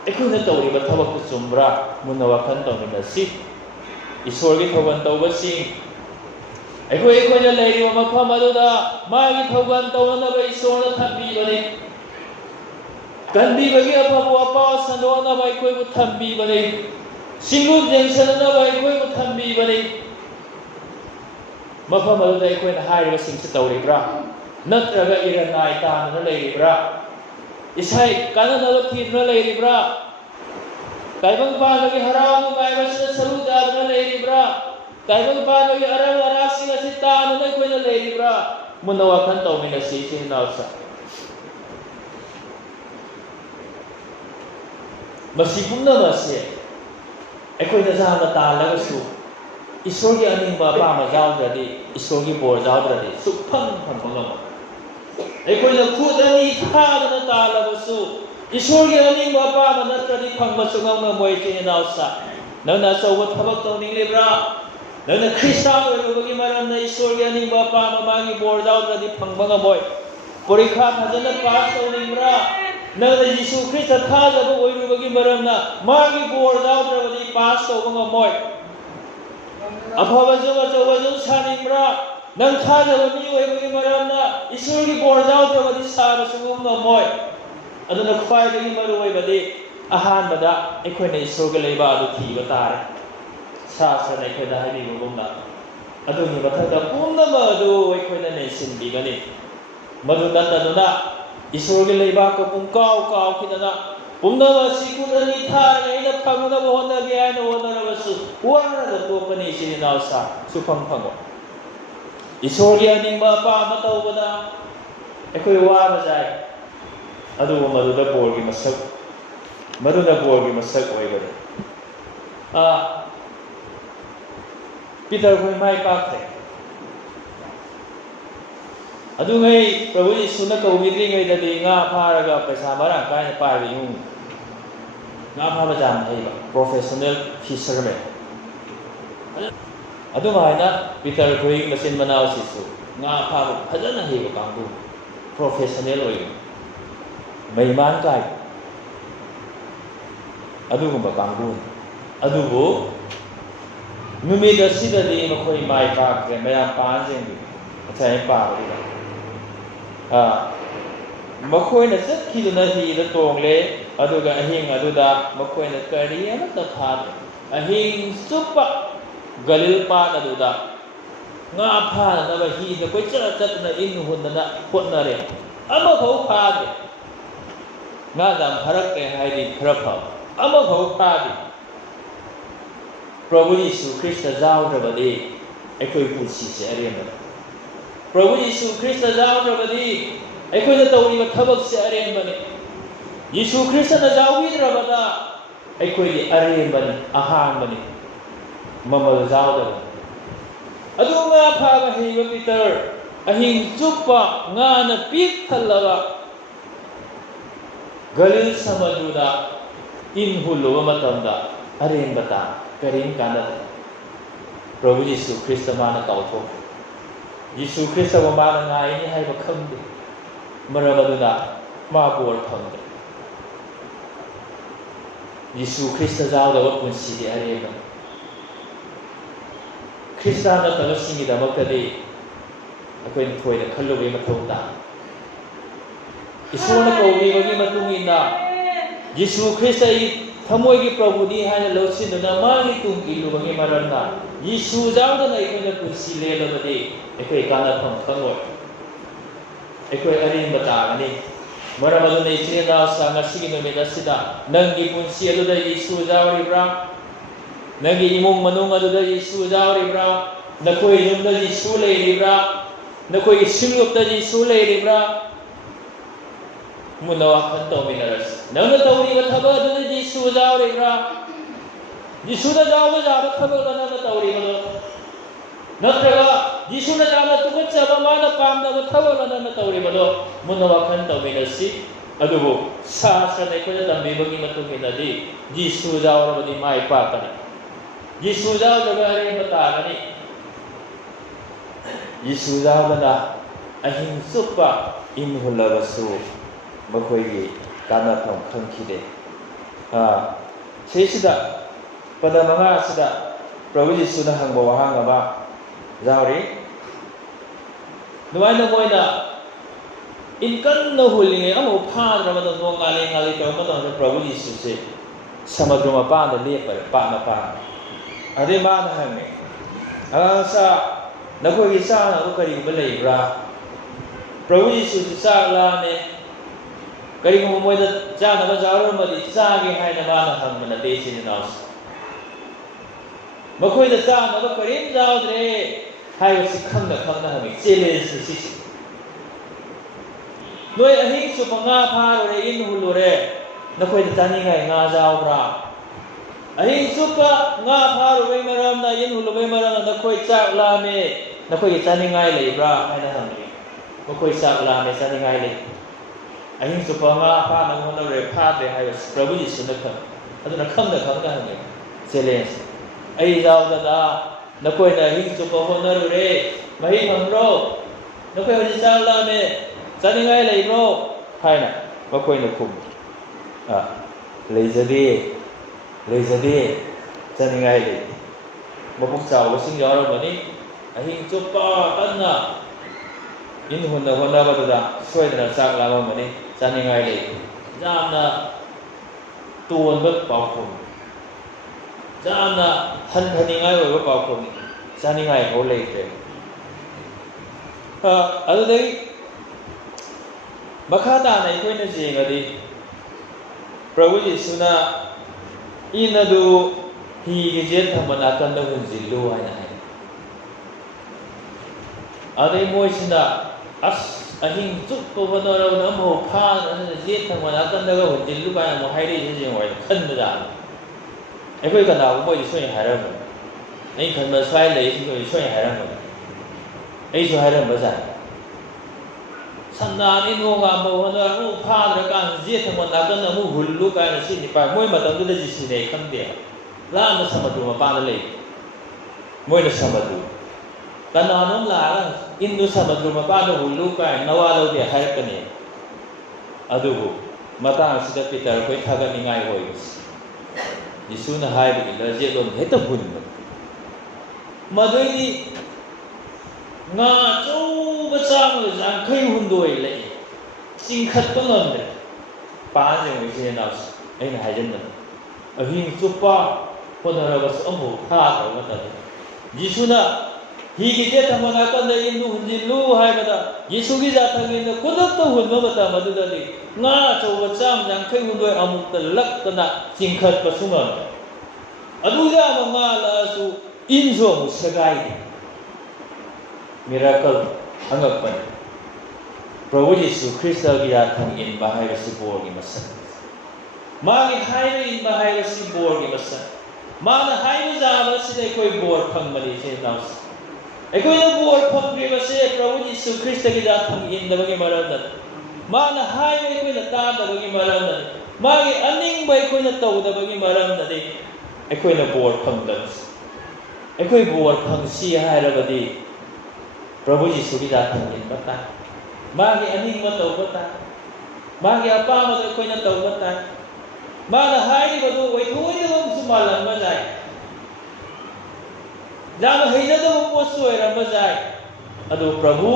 ꯑꯩꯈꯣꯏꯅ ꯇꯧꯔꯤꯕ ꯊꯕꯛꯇꯨ ꯆꯨꯝꯕ꯭ꯔꯥ ꯃꯨꯟꯅ ꯋꯥꯈꯜ ꯇꯧꯃꯤꯟꯅꯁꯤ ꯏꯁꯣꯔꯒꯤ ꯊꯧꯒꯜ ꯇꯧꯕꯁꯤꯡ ꯑꯩꯈꯣꯏꯅ ꯂꯩꯔꯤꯕ ꯃꯐꯝ ꯑꯗꯨꯗ ꯃꯥꯒꯤ ꯊꯧꯒꯜ ꯇꯧꯅꯅꯕ ꯏꯁꯣꯔꯅ ꯊꯝꯕꯤꯕꯅꯤ ꯀꯟꯕꯤꯕꯒꯤ ꯑꯐꯕ ꯋꯥꯄꯥꯎ ꯁꯟꯗꯣꯛꯅꯕ ꯑꯩꯈꯣꯏꯕꯨ ꯊꯝꯕꯤꯕꯅꯤ ꯁꯤꯡꯂꯨꯞ ꯌꯦꯡꯁꯤꯟꯅꯕ ꯑꯩꯈꯣꯏꯕꯨ ꯊꯝꯕꯤꯕꯅꯤ ꯃꯐꯝ ꯑꯗꯨꯗ ꯑꯩꯈꯣꯏꯅ ꯍꯥꯏꯔꯤꯕꯁꯤꯡꯁꯤ ꯇꯧꯔꯤꯕ꯭ꯔꯥ ꯅꯠꯇ꯭ꯔꯒ ꯏꯔꯟꯅꯥꯏ ꯇꯥꯟꯗꯨꯅ ꯂꯩꯔꯤꯕ꯭ꯔꯥ ꯏꯁꯩ ꯀꯥꯟꯅꯅꯕ ꯊꯤꯗꯨꯅ ꯂꯩꯔꯤꯕ꯭ꯔꯥ ꯇꯥꯏꯕꯪ ꯄꯥꯟꯕꯒꯤ ꯍꯔꯥꯎ ꯅꯨꯡꯉꯥꯏꯕꯁꯤꯗ ꯁꯔꯨꯛ ꯌꯥꯗꯨꯅ ꯂꯩꯔꯤꯕ꯭ꯔꯥ ꯇꯥꯏꯕꯪ ꯄꯥꯟꯕꯒꯤ ꯑꯔꯪ ꯑꯔꯥꯛꯁꯤꯡ ꯑꯁꯤ ꯇꯥꯟꯗꯨꯅ ꯑꯩꯈꯣꯏꯅ ꯂꯩꯔꯤꯕ꯭ꯔꯥ ꯃꯨꯟꯅ ꯋꯥꯈꯜ ꯇꯧꯃꯤꯟꯅꯁꯤ ꯏꯆꯤꯟ ꯏꯅꯥꯎꯁꯤꯡ ꯃꯁꯤ ꯄꯨꯝꯅꯃꯛꯁꯦ ꯑꯩꯈꯣꯏꯅ ꯌꯥꯝꯅ ꯇꯥꯜꯂꯒꯁꯨ ꯏꯁꯣꯔꯒꯤ ꯑꯅꯤꯡꯕ ꯑꯄꯥꯝꯕ ꯌꯥꯎꯗ꯭ꯔꯗꯤ ꯏꯁꯣꯔꯒꯤ ꯕꯣꯔ ꯌꯥꯎꯗ꯭ꯔꯗꯤ ꯁꯨꯛꯐꯪ ꯐꯪꯕ ꯉꯝꯃꯣꯏ ꯑꯩꯈꯣꯏꯅ ꯈꯨꯠ ꯑꯅꯤ ꯊꯥꯗꯅ ꯇꯥꯜꯂꯕꯁꯨ ꯏꯁꯣꯔꯒꯤ ꯑꯅꯤꯡꯕ ꯑꯄꯥꯝꯕ ꯅꯠꯇ꯭ꯔꯗꯤ ꯐꯪꯕ ꯁꯨꯡꯉꯝ ꯉꯝꯃꯣꯏ ꯏꯆꯤꯟ ꯏꯅꯥꯎꯁꯤꯡ ꯅꯪꯅ ꯑꯆꯧꯕ ꯊꯕꯛ ꯇꯧꯅꯤꯡꯂꯤꯕ꯭ꯔꯥ ꯅꯪꯅ ꯈ꯭ꯔꯤꯁꯇꯥꯟ ꯑꯣꯏꯔꯨꯕꯒꯤ ꯃꯔꯝꯅ ꯏꯁꯣꯔꯒꯤ ꯑꯅꯤꯡꯕ ꯑꯄꯥꯝꯕ ꯃꯥꯒꯤ ꯕꯣꯔ ꯌꯥꯎꯗ꯭ꯔꯗꯤ ꯐꯪꯕ ꯉꯝꯃꯣꯏ ꯄꯔꯤꯈꯥ ꯐꯖꯅ ꯄꯥꯁ ꯇꯧꯅꯤꯡꯕ꯭ꯔꯥ ꯅꯪꯅ ꯌꯤꯁꯨ ꯈ꯭ꯔꯤꯁꯇ ꯊꯥꯖꯕ ꯑꯣꯏꯔꯨꯕꯒꯤ ꯃꯔꯝꯅ ꯃꯥꯒꯤ ꯕꯣꯔ ꯌꯥꯎꯗ꯭ꯔꯕꯗꯤ ꯄꯥꯁ ꯇꯧꯕ ꯉꯝꯃꯣꯏ ꯑꯐꯕ ꯖꯨꯝ ꯑꯆꯧꯕ ꯖꯨꯝ ꯁꯥꯅꯤꯡꯕ꯭ꯔꯥ ꯅꯪ ꯊꯥꯖꯕ ꯃꯤ ꯑꯣꯏꯕꯒꯤ ꯃꯔꯝꯅ ꯏꯁꯣꯔꯒꯤ ꯕꯣꯔ ꯌꯥꯎꯗ꯭ꯔꯕꯗꯤ ꯁꯥꯕ ꯁꯨꯡꯉꯝ ꯉꯝꯃꯣꯏ ꯑꯗꯨꯅ ꯈ꯭ꯋꯥꯏꯗꯒꯤ ꯃꯔꯨꯑꯣꯏꯕꯗꯤ ꯑꯍꯥꯟꯕꯗ ꯑꯩꯈꯣꯏꯅ ꯏꯁꯣꯔꯒꯤ ꯂꯩꯕꯥꯛ ꯑꯗꯨ ꯊꯤꯕ ꯇꯥꯔꯦ ꯁꯥꯁ꯭ꯔꯅ ꯑꯩꯈꯣꯏꯗ ꯍꯥꯏꯕꯤꯕꯒꯨꯝꯅ ꯑꯗꯨꯒꯤ ꯃꯊꯛꯇ ꯄꯨꯝꯅꯃꯛ ꯑꯗꯨ ꯑꯩꯈꯣꯏꯅ ꯅꯩꯁꯤꯟꯕꯤꯒꯅꯤ ꯃꯗꯨ ꯅꯠꯇꯗꯨꯅ ꯏꯁꯣꯔꯒꯤ ꯂꯩꯕꯥꯛꯀ ꯄꯨꯡꯀꯥꯎ ꯀꯥꯎꯈꯤꯗꯅ ꯄꯨꯝꯅꯃꯛ ꯑꯁꯤ ꯈꯨꯠ ꯑꯅꯤ ꯊꯥꯔꯒ ꯑꯩꯅ ꯐꯪꯅꯕ ꯍꯣꯠꯅꯒꯦ ꯍꯥꯏꯅ ꯍꯣꯠꯅꯔꯕꯁꯨ ꯋꯥꯔꯒ ꯇꯣꯛꯀꯅꯤ ꯏꯆꯤꯟ ꯏꯅꯥꯎꯁꯥ ꯁꯨꯐꯪ ꯐꯪꯉꯣꯏ ꯏꯁꯣꯔꯒꯤ ꯑꯅꯤꯡꯕ ꯑꯄꯥꯝꯕ ꯇꯧꯕꯗ ꯑꯩꯈꯣꯏ ꯋꯥꯕ ꯌꯥꯏ ꯑꯗꯨꯕꯨ ꯃꯗꯨꯅ ꯕꯣꯔꯒꯤ ꯃꯁꯛ ꯑꯣꯏꯕꯅꯤ Peter khoi mai pakre adu ngai Prabhu Jisu na kau midri ngai da di nga pharaga paisa marang kai na pai bi yung nga phara jam thai ba professional fisherman adu mai na Peter khoi masin manau sisu nga phara phajana hi ba kangbu professional oi mai man kai adu gumba kangbu adu bo numida sida di makhoi mai pakre maya panjeng bi achai pa ri makhoi na chat khi na hi da tong le aduga ahing aduda makhoi na kari ama ta pha ahing supa galil pa aduda nga pha na ba hi da koi chat chat na in hun na khot na re ama khau pha de nga dam pharak ke hai di phara pha ama khau pha di Prabhu Jisu Krishna giao ra badi aikoi punsi se aremba Prabhu Jisu Krishna giao ra badi aikoi na tawri ba thabak se aremba ne Jisu Krishna na giao wi ra bada aikoi di aremba ne ahang ba ne mamal giao da adu nga pha ba hi ba Peter ahing chupa nga na pik thallaba galil samaduda in hulu matamda aremba ta Karim kana Prabhu Jisu Krishna mana tauthok Jisu Krishna wa mana ngai ni hai ba khamde maramaduna ma bol phamde Jisu Krishna jaw da wa punsi di areba Krishna na ta singi da makadi akoi thoi da khallu be mathau ta Isona ko bi gi matungina Jisu Krishna Thamoi ki Prabhu di hai lo sin na ma ni tung ki lu bangi maranna Jisu jaw da nai ko na kursi le lo de ekoi kana tham thangoi ekoi arin bata ani maramadu nei che na sa ngasi gi no me da sida nang gi punsi adu da Jisu jaw ri bra nang gi imong manung adu da Jisu jaw ri bra na koi yum da Jisu le ri bra na koi simyop da Jisu le ri bra Munawa kan to minaras nang tawri ba thaba da Jisu jaw ri bra Jisu da jaw ba ja thaba da na tawri ba natraga Jisu na jaw na tukat sa ba ma na pam da thaba da na tawri ba munawa kan to minasi adubo sa sa ne ko da me ba gi matu ke da di Jisu jaw ra ba di mai pa ka ni Jisu jaw da ba ri ba ta ka ni Jisu jaw da ahing supa in hulabasu makhoi kana thong khangkhide seisida pada manga sida Prabhu Jisu na hangbo wahang aba zawri nuaina moina inkan no hulinge amo pha ra ma no ngali to ma to Prabhu Jisu se samadruma pa na le pa na pa ade ma na hame sa nakhoi sa na ko kari ba lei bra Prabhu Jisu sa la ne Kari mo mo da jana ba jaru ma di sa ge hai na ba na ham na de sin na ma khoi da sa na ba karim jaw dre hai si kham na hami chele si noi ahi su pa nga pha re in hu re na khoi da tani ngai nga jaw bra ahi su pa nga pha ro be maram na in hu be maram na khoi chak la me na khoi tani ngai le bra hai na hami ma khoi chak la me tani ngai le ahing supa nga pha na mo na re pha de hai Prabhu Jisu na kham adu na kham na hame challenge ai jaw da na koi na hing supa ho na re mahi ham ro na koi ho cha la me chani ngai lai ro hai na ba koi na khum lei jade chani ngai le mo pok chaw ba sing yaw ra ni ahing supa tan na in hun na ba da soi da chak la ma ni chani ngai le jam na tuon ba pau khum jam na han thani ngai ba pau khum chani ngai ho le te adu dei makha ta nai koi na je ga di Prabhu Jisu na inadu hi ge je tham na kan da hun ji lu ai na adai moi sina as ahing chuk ko banora na mo pha na je thang ma kan da ga hun ji lu ba mo hai ri je wai khan da ꯑꯩꯈꯣꯏ ꯀꯅꯥꯒꯨꯝꯕ ꯑꯣꯏꯗꯤ ꯁꯣꯏꯅ ꯍꯥꯏꯔꯝꯕꯅꯤ ꯑꯩ ꯈꯟꯕ ꯁ꯭ꯋꯥꯏ ꯂꯩꯁꯤꯡ ꯑꯣꯏꯗꯤ ꯁꯣꯏꯅ ꯍꯥꯏꯔꯝꯕꯅꯤ ꯑꯩꯁꯨ ꯍꯥꯏꯔꯝꯕꯖꯥꯠ ꯁꯟꯅꯥꯅꯤ ꯅꯣꯡꯉꯥꯟꯕ ꯍꯣꯠꯅ ꯑꯃꯨꯛ ꯐꯥꯗ꯭ꯔꯀꯥꯟꯗ ꯖꯦꯠ ꯊꯪꯕ ꯅꯥꯀꯟꯗ ꯑꯃꯨꯛ ꯍꯨꯜꯂꯨ ꯀꯥꯏꯅ ꯁꯤꯅꯤ ꯄꯥꯏ ꯃꯣꯏ ꯃꯇꯝꯗꯨꯗ ꯖꯤꯁꯤꯅꯦ ꯑꯩ ꯈꯪꯗꯦ ꯂꯥꯝꯅ ꯁꯃꯨꯗ꯭ꯔ ꯃꯄꯥꯟꯗ ꯂꯩ ꯃꯣꯏꯅ ꯁꯃꯨꯗ꯭ꯔ ꯀꯅꯥꯅꯣꯝ ꯂꯥꯛꯑꯒ ꯏꯟꯗꯨ ꯁꯃꯨꯗ꯭ꯔ ꯃꯄꯥꯟꯗ ꯍꯨꯜꯂꯨ ꯀꯥꯏꯅ ꯅꯋꯥ ꯂꯧꯗꯦ ꯍꯥꯏꯔꯛꯀꯅꯤ ꯑꯗꯨꯕꯨ ꯃꯇꯥꯡꯁꯤꯗ ꯄꯤꯇꯔ ꯑꯩꯈꯣꯏ ꯊꯥꯒꯠꯅꯤꯡꯉꯥꯏ ꯑꯣꯏꯕꯁꯤ ꯌꯤꯁꯨꯅ ꯍꯥꯏꯕꯒꯤ ꯂꯖꯦꯠꯂꯣꯟ ꯍꯦꯛꯇ ꯍꯨꯟꯕ ꯃꯗꯨꯏꯗꯤ ꯉꯥ ꯑꯆꯧꯕ ꯆꯥꯝꯃꯒ ꯌꯥꯡꯈꯩ ꯍꯨꯝꯗꯣꯏ ꯂꯩ ꯆꯤꯡꯈꯠꯄ ꯉꯝꯗ꯭ꯔꯦ ꯄꯥꯖꯦ ꯏꯆꯤꯜ ꯏꯅꯥꯎꯁꯤ ꯑꯩꯅ ꯍꯥꯏꯖꯟꯕꯅꯤ ꯑꯍꯤꯡ ꯆꯨꯞꯄ ꯍꯣꯠꯅꯔꯕꯁꯨ ꯑꯃꯐꯥꯎ ꯐꯥꯗ꯭ꯔꯕ ꯃꯇꯝꯗ ꯌꯤꯁꯨꯅ ꯍꯤꯒꯤ ꯖꯦꯠ ꯊꯪꯕ ꯅꯥꯀꯟꯗ ꯏꯟꯗꯨ ꯍꯨꯟꯖꯤꯜꯂꯨ ꯍꯥꯏꯕꯗ ꯌꯤꯁꯨꯒꯤ ꯖꯥꯊꯪꯒꯤꯗ ꯈꯨꯗꯛꯇ ꯍꯨꯟꯕ ꯃꯇꯝ ꯑꯗꯨꯗꯗꯤ ꯉꯥ ꯑꯆꯧꯕ ꯆꯥꯝꯃ ꯌꯥꯡꯈꯩ ꯍꯨꯝꯗꯣꯏ ꯑꯃꯨꯛꯇ ꯂꯛꯇꯅ ꯆꯤꯡꯈꯠꯄꯁꯨ ꯉꯝꯗ꯭ꯔꯦ ꯑꯗꯨ ꯌꯥꯝꯅ ꯉꯥꯜꯂꯛꯑꯁꯨ ꯏꯟꯁꯨ ꯑꯃꯨꯛ ꯁꯦꯒꯥꯏꯗꯦ ꯃꯤꯔꯥꯀꯜ ꯑꯉꯛꯄꯅꯤ ꯄ꯭ꯔꯚꯨ ꯌꯤꯁꯨ ꯈ꯭ꯔꯤꯁꯇꯒꯤ ꯌꯥꯊꯪ ꯏꯟꯕ ꯍꯥꯏꯕꯁꯤ ꯕꯣꯔꯒꯤ ꯃꯁꯛ ꯃꯥꯒꯤ ꯍꯥꯏꯕ ꯏꯟꯕ ꯍꯥꯏꯕꯁꯤ ꯕꯣꯔꯒꯤ ꯃꯁꯛ ꯃꯥꯅ ꯍꯥꯏꯕ ꯌꯥꯕꯁꯤꯗ ꯑꯩꯈꯣꯏ ꯕꯣꯔ ꯐꯪꯕꯅꯤ ꯏꯆꯤꯜ ꯏꯅꯥꯎꯁꯤ ꯑꯩꯈꯣꯏꯅ ꯕꯣꯔ ꯐꯪꯗ꯭ꯔꯤꯕꯁꯦ ꯄ꯭ꯔꯚꯨ ꯌꯤꯁꯨ ꯈ꯭ꯔꯤꯁꯇꯒꯤ ꯌꯥꯊꯪ ꯏꯟꯗꯕꯒꯤ ꯃꯔꯝꯗꯅꯤ ꯃꯥꯅ ꯍꯥꯏꯕ ꯑꯩꯈꯣꯏꯅ ꯇꯥꯗꯕꯒꯤ ꯃꯔꯝꯗꯅꯤ ꯃꯥꯒꯤ ꯑꯅꯤꯡꯕ ꯑꯩꯈꯣꯏꯅ ꯇꯧꯗꯕꯒꯤ ꯃꯔꯝꯗꯅꯤ ꯑꯩꯈꯣꯏꯅ ꯕꯣꯔ ꯐꯪꯗꯕꯁꯤ ꯑꯩꯈꯣꯏ ꯕꯣꯔ ꯐꯪꯁꯤ ꯍꯥꯏꯔꯕꯗꯤ ꯄ꯭ꯔꯚꯨ ꯌꯤꯁꯨꯒꯤ ꯌꯥꯊꯪ ꯏꯟꯕ ꯇꯥꯏ ꯃꯥꯒꯤ ꯑꯅꯤꯡꯕ ꯇꯧꯕ ꯇꯥꯏ ꯃꯥꯒꯤ ꯑꯄꯥꯝꯕꯗꯣ ꯑꯩꯈꯣꯏꯅ ꯇꯧꯕ ꯇꯥꯏ ꯃꯥꯅ ꯍꯥꯏꯔꯤꯕꯗꯨ ꯑꯣꯏꯊꯣꯛꯑꯣꯏꯗꯕꯁꯨ ꯃꯥꯜꯂꯝꯕ ꯌꯥꯏ ꯌꯥꯝꯅ ꯍꯩꯅꯗꯕ ꯄꯣꯠꯁꯨ ꯑꯣꯏꯔꯝꯕ ꯌꯥꯏ ꯑꯗꯨ ꯄ꯭ꯔꯚꯨ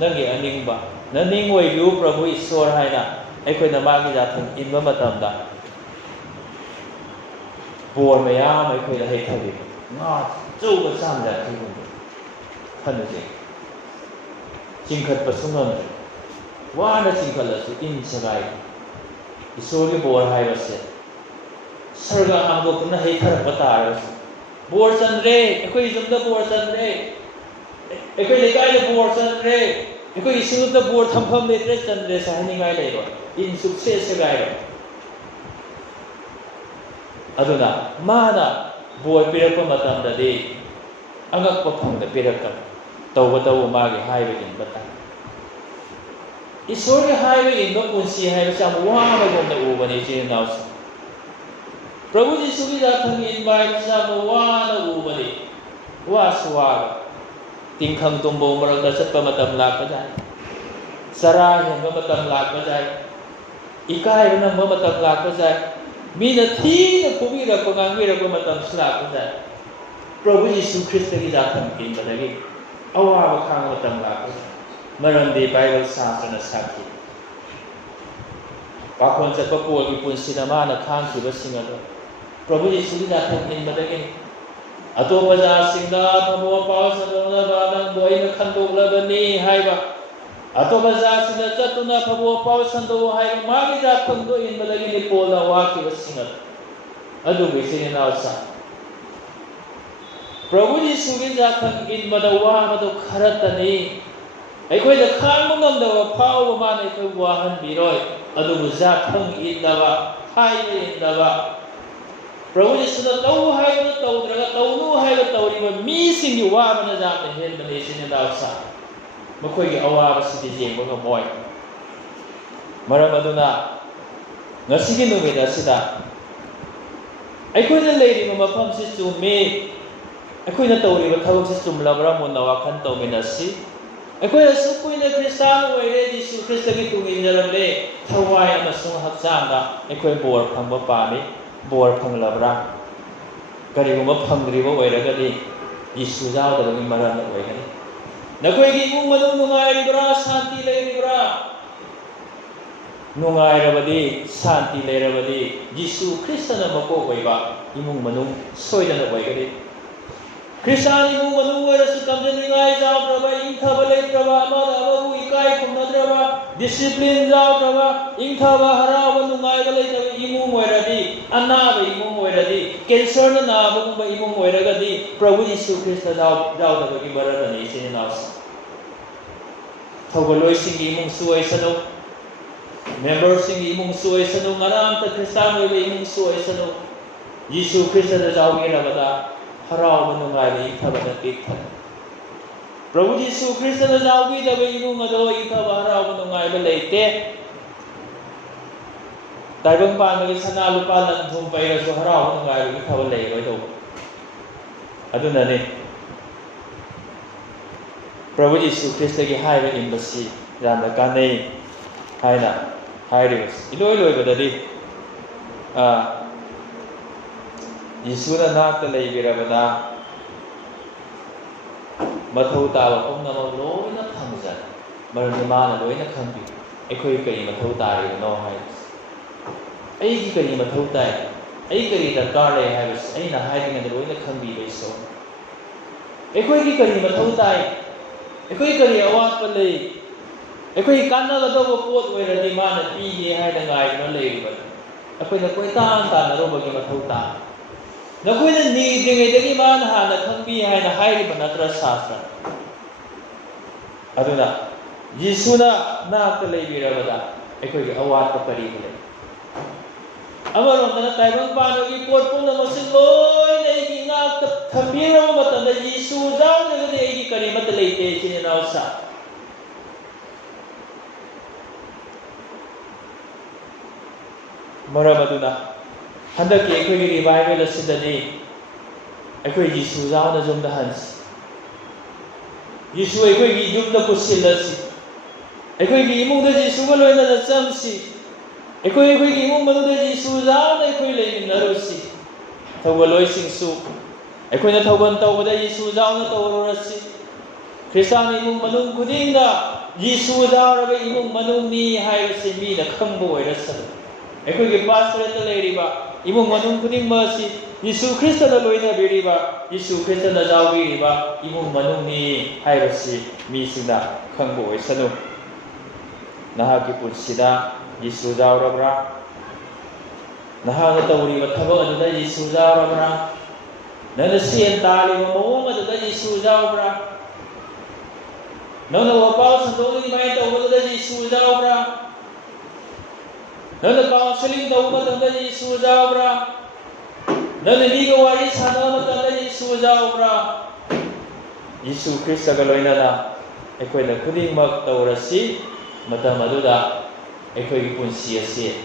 ꯅꯪꯒꯤ ꯑꯅꯤꯡꯕ ꯅꯅꯤꯡ ꯑꯣꯏꯕꯤꯌꯨ ꯄ꯭ꯔꯚꯨ ꯏꯁꯣꯔ ꯍꯥꯏꯅ ꯑꯩꯈꯣꯏꯅ ꯃꯥꯒꯤ ꯌꯥꯊꯪ ꯏꯟꯕ ꯃꯇꯝꯗ ꯕꯣꯔ ꯃꯌꯥꯝ ꯑꯩꯈꯣꯏꯗ ꯍꯩꯊꯕꯤꯕ ꯉꯥ ꯑꯆꯧꯕ ꯆꯥꯝꯃ ꯌꯥꯡꯈꯩꯒꯨꯝꯕ ꯈꯟꯅꯖꯩ ꯆꯤꯡꯈꯠꯄꯁꯨ ꯉꯝꯗ꯭ꯔꯦ ꯋꯥꯅ ꯆꯤꯡꯈꯠꯂꯁꯨ ꯏꯟ ꯁꯦꯒꯥꯏ ꯏꯁꯣꯔꯒꯤ ꯕꯣꯔ ꯍꯥꯏꯕꯁꯦ ꯁꯔꯒ ꯍꯥꯡꯗꯣꯛꯇꯨꯅ ꯍꯩꯊꯔꯛꯄ ꯇꯥꯔꯒꯁꯨ ꯕꯣꯔ ꯆꯟꯗ꯭ꯔꯦ ꯑꯩꯈꯣꯏ ꯌꯨꯝꯗ ꯕꯣꯔ ꯆꯟꯗ꯭ꯔꯦ ꯑꯩꯈꯣꯏ ꯂꯩꯀꯥꯏꯗ ꯕꯣꯔ ꯆꯟꯗ꯭ꯔꯦ ꯑꯩꯈꯣꯏꯒꯤ ꯁꯤꯡꯂꯨꯞꯇ ꯕꯣꯔ ꯊꯝꯐꯝ ꯂꯩꯇ꯭ꯔꯦ ꯆꯟꯗ꯭ꯔꯦꯁꯦ ꯍꯥꯏꯅꯤꯡꯉꯥꯏ ꯂꯩꯔꯣꯏ ꯏꯟ ꯁꯨꯛꯁꯦ ꯁꯦꯒꯥꯏꯔꯣꯏ ꯑꯗꯨꯅ ꯃꯥꯅ ꯕꯣꯔ ꯄꯤꯔꯛꯄ ꯃꯇꯝꯗꯗꯤ ꯑꯉꯛꯄ ꯐꯪꯗ ꯄꯤꯔꯛꯀꯅꯤ ꯇꯧꯕꯇꯕꯨ ꯃꯥꯒꯤ ꯍꯥꯏꯕ ꯏꯟꯕ ꯇꯥꯏ ꯏꯁꯣꯔꯒꯤ ꯍꯥꯏꯕ ꯏꯟꯕ ꯄꯨꯟꯁꯤ ꯍꯥꯏꯕꯁꯤ ꯌꯥꯝ ꯋꯥꯕꯒꯨꯝꯅ ꯎꯕꯅꯤ ꯏꯆꯤꯜ ꯏꯅꯥꯎꯁꯤ ꯄ꯭ꯔꯚꯨ ꯌꯤꯁꯨꯒꯤ ꯌꯥꯊꯪ ꯏꯟꯕ ꯍꯥꯏꯕꯁꯤ ꯌꯥꯝꯅ ꯋꯥꯅ ꯎꯕꯅꯤ ꯋꯥꯁꯨ ꯋꯥꯕ ꯇꯤꯡꯈꯪ ꯇꯨꯝꯕꯧ ꯃꯔꯛꯇ ꯆꯠꯄ ꯃꯇꯝ ꯂꯥꯛꯄ ꯌꯥꯏ ꯆꯔꯥ ꯍꯦꯟꯕ ꯃꯇꯝ ꯂꯥꯛꯄ ꯌꯥꯏ ꯏꯀꯥꯏꯕ ꯅꯪꯕ ꯃꯇꯝ ꯂꯥꯛꯄ ꯌꯥꯏ ꯃꯤꯅ ꯊꯤꯅ ꯐꯨꯕꯤꯔꯛꯄ ꯉꯥꯡꯕꯤꯔꯛꯄ ꯃꯇꯝꯁꯨ ꯂꯥꯛꯄ ꯌꯥꯏ ꯄ꯭ꯔꯚꯨ ꯌꯤꯁꯨ ꯈ꯭ꯔꯤꯁꯇꯒꯤ ꯌꯥꯊꯪ ꯏꯟꯕꯗꯒꯤ ꯑꯋꯥꯕ ꯈꯥꯡꯕ ꯃꯇꯝ ꯂꯥꯛꯄ ꯌꯥꯏ ꯃꯔꯝꯗꯤ ꯕꯥꯏꯕꯜ ꯁꯥꯁꯇ꯭ꯔꯅ ꯁꯥꯈꯤ ꯄꯥꯈꯣꯟ ꯆꯠꯄ ꯄꯣꯜꯒꯤ ꯄꯨꯟꯁꯤꯗ ꯃꯥꯅ ꯈꯥꯡꯈꯤꯕꯁꯤꯡ ꯑꯗꯨ ꯄ꯭ꯔꯚꯨ ꯌꯤꯁꯨꯒꯤ ꯌꯥꯊꯪ ꯏꯟꯕꯗꯒꯤꯅꯤ ꯑꯇꯣꯞꯄ ꯖꯥꯠꯁꯤꯡꯗ ꯊꯃꯣꯏ ꯄꯥꯎ ꯁꯟꯗꯣꯛꯅꯕ ꯅꯪꯕꯨ ꯑꯩꯅ ꯈꯟꯗꯣꯛꯂꯕꯅꯤ ꯍꯥꯏꯕ ꯑꯇꯣꯞꯄ ꯖꯥꯠꯁꯤꯡꯗ ꯆꯠꯇꯨꯅ ꯊꯕꯛ ꯄꯥꯎ ꯁꯟꯗꯣꯛꯎ ꯍꯥꯏꯕ ꯃꯥꯒꯤ ꯌꯥꯊꯪꯗꯣ ꯏꯟꯕꯗꯒꯤꯅꯤ ꯄꯣꯜꯅ ꯋꯥꯈꯤꯕꯁꯤꯡ ꯑꯗꯨꯕꯨ ꯏꯆꯤꯜ ꯏꯅꯥꯎꯁꯤꯡ ꯄ꯭ꯔꯚꯨ ꯌꯤꯁꯨꯒꯤ ꯌꯥꯊꯪ ꯏꯟꯕꯗ ꯋꯥꯕꯗꯨ ꯈꯔꯇꯅꯤ ꯑꯩꯈꯣꯏꯗ ꯈꯥꯡꯕ ꯉꯝꯗꯕ ꯐꯥꯎꯕ ꯃꯥꯅ ꯑꯩꯈꯣꯏꯕꯨ ꯋꯥꯍꯟꯕꯤꯔꯣꯏ ꯑꯗꯨꯕꯨ ꯌꯥꯊꯪ ꯏꯟꯗꯕ ꯍꯥꯏꯕ ꯏꯟꯗꯕ ꯄ꯭ꯔꯚꯨ ꯌꯤꯁꯨꯅ ꯇꯧ ꯍꯥꯏꯕꯗꯨ ꯇꯧꯗ꯭ꯔꯒ ꯇꯧꯅꯨ ꯍꯥꯏꯕ ꯇꯧꯔꯤꯕ ꯃꯤꯁꯤꯡꯒꯤ ꯋꯥꯕꯅ ꯌꯥꯝꯅ ꯍꯦꯟꯕꯅꯤ ꯏꯆꯤꯜ ꯏꯅꯥꯎꯁꯤꯡ ꯃꯈꯣꯏꯒꯤ ꯑꯋꯥꯕꯁꯤꯗꯤ ꯌꯦꯡꯕ ꯉꯝꯃꯣꯏ ꯃꯔꯝ ꯑꯗꯨꯅ ꯉꯁꯤꯒꯤ ꯅꯨꯃꯤꯠ ꯑꯁꯤꯗ ꯑꯩꯈꯣꯏꯅ ꯂꯩꯔꯤꯕ ꯃꯐꯝꯁꯤ ꯆꯨꯝꯃꯤ ꯑꯩꯈꯣꯏꯅ ꯇꯧꯔꯤꯕ ꯊꯕꯛꯁꯤ ꯆꯨꯝꯂꯕ꯭ꯔꯥ ꯃꯨꯟꯅ ꯋꯥꯈꯜ ꯇꯧꯃꯤꯟꯅꯁꯤ ꯑꯩꯈꯣꯏ ꯑꯁꯨꯛ ꯀꯨꯏꯅ ꯈ꯭ꯔꯤꯁꯇꯥꯟ ꯑꯣꯏꯔꯦ ꯌꯤꯁꯨ ꯈ꯭ꯔꯤꯁꯇꯒꯤ ꯇꯨꯡ ꯏꯟꯖꯔꯝꯂꯦ ꯊꯋꯥꯏ ꯑꯃꯁꯨꯡ ꯍꯛꯆꯥꯡꯗ ꯑꯩꯈꯣꯏ ꯕꯣꯔ ꯐꯪꯕ ꯄꯥꯝꯃꯤ ꯕꯣꯔ ꯐꯪꯂꯕ꯭ꯔꯥ ꯀꯔꯤꯒꯨꯝꯕ ꯐꯪꯗ꯭ꯔꯤꯕ ꯑꯣꯏꯔꯒꯗꯤ ꯌꯤꯁꯨ ꯌꯥꯎꯗꯕꯒꯤ ꯃꯔꯝꯗ ꯑꯣꯏꯒꯅꯤ ꯅꯈꯣꯏꯒꯤ ꯏꯃꯨꯡ ꯃꯅꯨꯡ ꯅꯨꯡꯉꯥꯏꯔꯤꯕ꯭ꯔꯥ ꯁꯥꯟꯇꯤ ꯂꯩꯔꯤꯕ꯭ꯔꯥ ꯅꯨꯡꯉꯥꯏꯔꯕꯗꯤ ꯁꯥꯟꯇꯤ ꯂꯩꯔꯕꯗꯤ ꯌꯤꯁꯨ ꯈ꯭ꯔꯤꯁꯇꯅ ꯃꯀꯣꯛ ꯑꯣꯏꯕ ꯏꯃꯨꯡ ꯃꯅꯨꯡ ꯁꯣꯏꯗꯅ ꯑꯣꯏꯒꯅꯤ ꯈ꯭ꯔꯤꯁꯇꯥꯟ ꯏꯃꯨꯡ ꯃꯅꯨꯡ ꯑꯣꯏꯔꯁꯨ ꯇꯝꯖꯅꯤꯡꯉꯥꯏ ꯌꯥꯎꯗ꯭ꯔꯕ ꯏꯪꯊꯕ ꯂꯩꯇ꯭ꯔꯕ ꯑꯃꯗ ꯑꯃꯕꯨ ꯏꯀꯥꯏ ꯈꯨꯝꯅꯗ꯭ꯔꯕ ꯗꯤꯁꯤꯄ꯭ꯂꯤꯟ ꯌꯥꯎꯗ꯭ꯔꯕ ꯏꯪꯊꯕ ꯍꯔꯥꯎꯕ ꯅꯨꯡꯉꯥꯏꯕ ꯂꯩꯇꯕ ꯏꯃꯨꯡ ꯑꯣꯏꯔꯗꯤ ꯑꯅꯥꯕ ꯏꯃꯨꯡ ꯑꯣꯏꯔꯗꯤ ꯀꯦꯟꯁꯔꯅ ꯅꯥꯕꯒꯨꯝꯕ ꯏꯃꯨꯡ ꯑꯣꯏꯔꯒꯗꯤ ꯄ꯭ꯔꯚꯨ ꯌꯤꯁꯨ ꯈ꯭ꯔꯤꯁꯇ ꯌꯥꯎꯗꯕꯒꯤ ꯃꯔꯝꯅꯤ ꯏꯆꯤꯜ ꯏꯅꯥꯎꯁꯤꯡ ꯊꯧꯒꯜꯂꯣꯏꯁꯤꯡꯒꯤ ꯏꯃꯨꯡꯁꯨ ꯑꯣꯏꯁꯅꯨ ꯃꯦꯝꯕꯔꯁꯤꯡꯒꯤ ꯏꯃꯨꯡꯁꯨ ꯑꯣꯏꯁꯅꯨ ꯉꯔꯥꯡꯇ ꯈ꯭ꯔꯤꯁꯇꯥꯟ ꯑꯣꯏꯕ ꯏꯃꯨꯡꯁꯨ ꯑꯣꯏꯁꯅꯨ Yisu Krishna Jawi Rabada, Harawanungai, Itavan Pitan. Prabhu Yisu Krishna Jawi, the Vayumado, Itavan Late. Diving Pan is an alupan and Tumpay to Harawanungai, Itavan Late. Adunani Prabhu Yisu Krishna ki haiba embassy yamna kanai haina hairibas iloi loibadadi Yisuna nakta leibirabada mathau taba pumnamak loina khangjan marani mana loina khangbi ekhoi kari mathau taribano haibas aigi kari mathau tai ai kari darkar lei haibas aina haidinga loina khangbi baiso ekhoi ki kari mathau tai ekhoi kari awat lei ekhoi kannagadaba pot oiradi mana pige haida ngai no leiba ekhoi na koi tan tan roba gi mathau ta nakoi na ni dingedagi mana hana khangbi haina hairiba natra shastra aduna Yisuna nakta leibirabada ekhoi gi awat kari lei Amaron na taibang pano gi pot pumna masin loy na igi nakta thambira matanda Yisu daw na gadi igi karimat leite chininaw sa Maramaduna Handa ki ekhoi gi revival asidani ekhoi Yisu daw na jumda hans Yisu ekhoi gi jumda pusilasi ekhoi gi imung da Yisu ga loy na chamsi ekhoi gi imung manu da Yisu daw na ekhoi leimin narusi thawaloi singsu ekhoi na thawban tawbada Yisu daw na tawrasi Kristani imung manung kudinga Yisu daw raga imung manung ni haibasi mi na khangbo oirasa ekhoi gi pastorate leiriba imung manung kudingma si Yisu Krista na loina biriba Yisu Krista na jawiriba imung manung ni haibasi mi sina khangbo oisanu Nahak ki punsida Yisu daw rabra Nahak na tawriba thabak aduda Yisu daw rabra Nana siyan taliba mawong aduda Yisu daw rabra Nana wapal sandoli may tawbada Yisu daw rabra Nana counseling daw matanda Yisu daw rabra Nana liga wari sana matanda Yisu daw rabra Yisu Krista galoy na na ekhoi na kuding magtawrasi matam aduda ekhoi punsi ase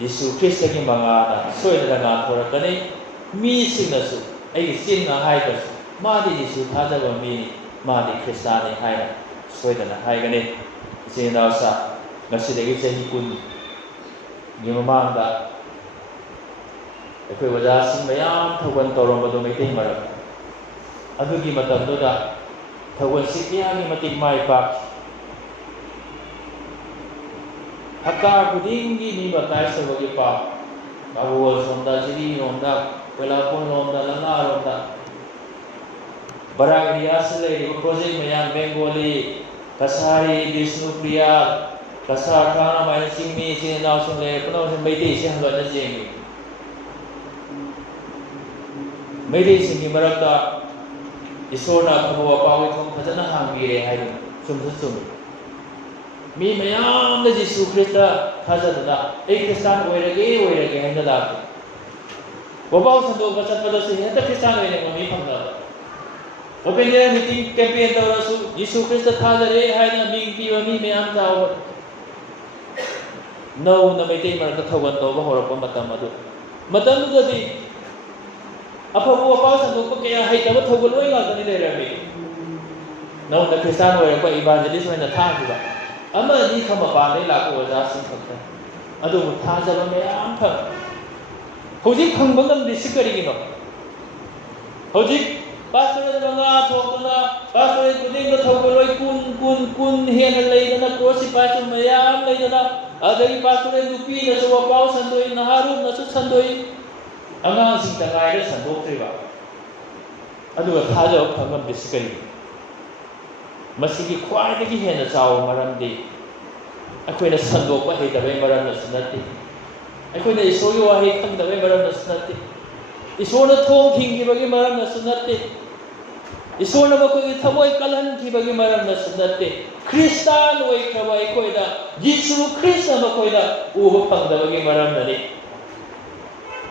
Yisu Krista ki manga soidana nga thorakani mi singnasu ai sin na haibas madi Yisu thajaba mi madi Kristani haina soidana haigani sina sa ngasidagi chahi kun gi mamangda ekhoi waja sing mayam thogan toromado maitai maram adugi matamduda thogan sikya gi matik mai pak Hakka kudingi ni batai sebagai pak Awal sonda sini ronda Welapun ronda lana ronda Barang rias lagi project mayang Bengali Kasari Disnu Priya Kasar kana main singmi sini nau sing le penuh sing baiti sing halwa na jengi Baiti sing di marakta Isona kabuwa pawi kong phajana hangbire haidun sum Mi mayam na Yisu Krista thajaduna ei Kristan oirage haina da Wabao sando bachatpada se heta Kristan oire mami phangda Open air meeting campaign tawrasu Yisu Krista thajare haina ming piwa mi mayam daw No na maitai maraka thogan tawba horapa matam adu matam dadi apabu wabao sando ko kaya haitaba thogal loi ga dani leirami No na Kristan oirapa evangelist oina thagiba Ama ni kama paanay lako waja sing khakta adu thajaba mayam phang hojik phangba ngamdi sikarigino hojik pastorate manga thokna pastorate kudinga thogaloi kun hena leidana kosi pastor mayam leidana adagi pastorate nupi na so wapau sandoi naharu na su sandoi angang sing tangai ra sandokriba adu thajaba phangam bisikari Masigi khwaidagi hena chaw maramdi akoina sandokpa heitabai maramna sunati akoina isoi wahi khangdabai maramna sunati isona thong thingibagi maramna sunati isona makoi thamoi kalhan thibagi maramna sunati Kristan oikraba akoina Yisu Krista makoina uba phangdabagi maramna ni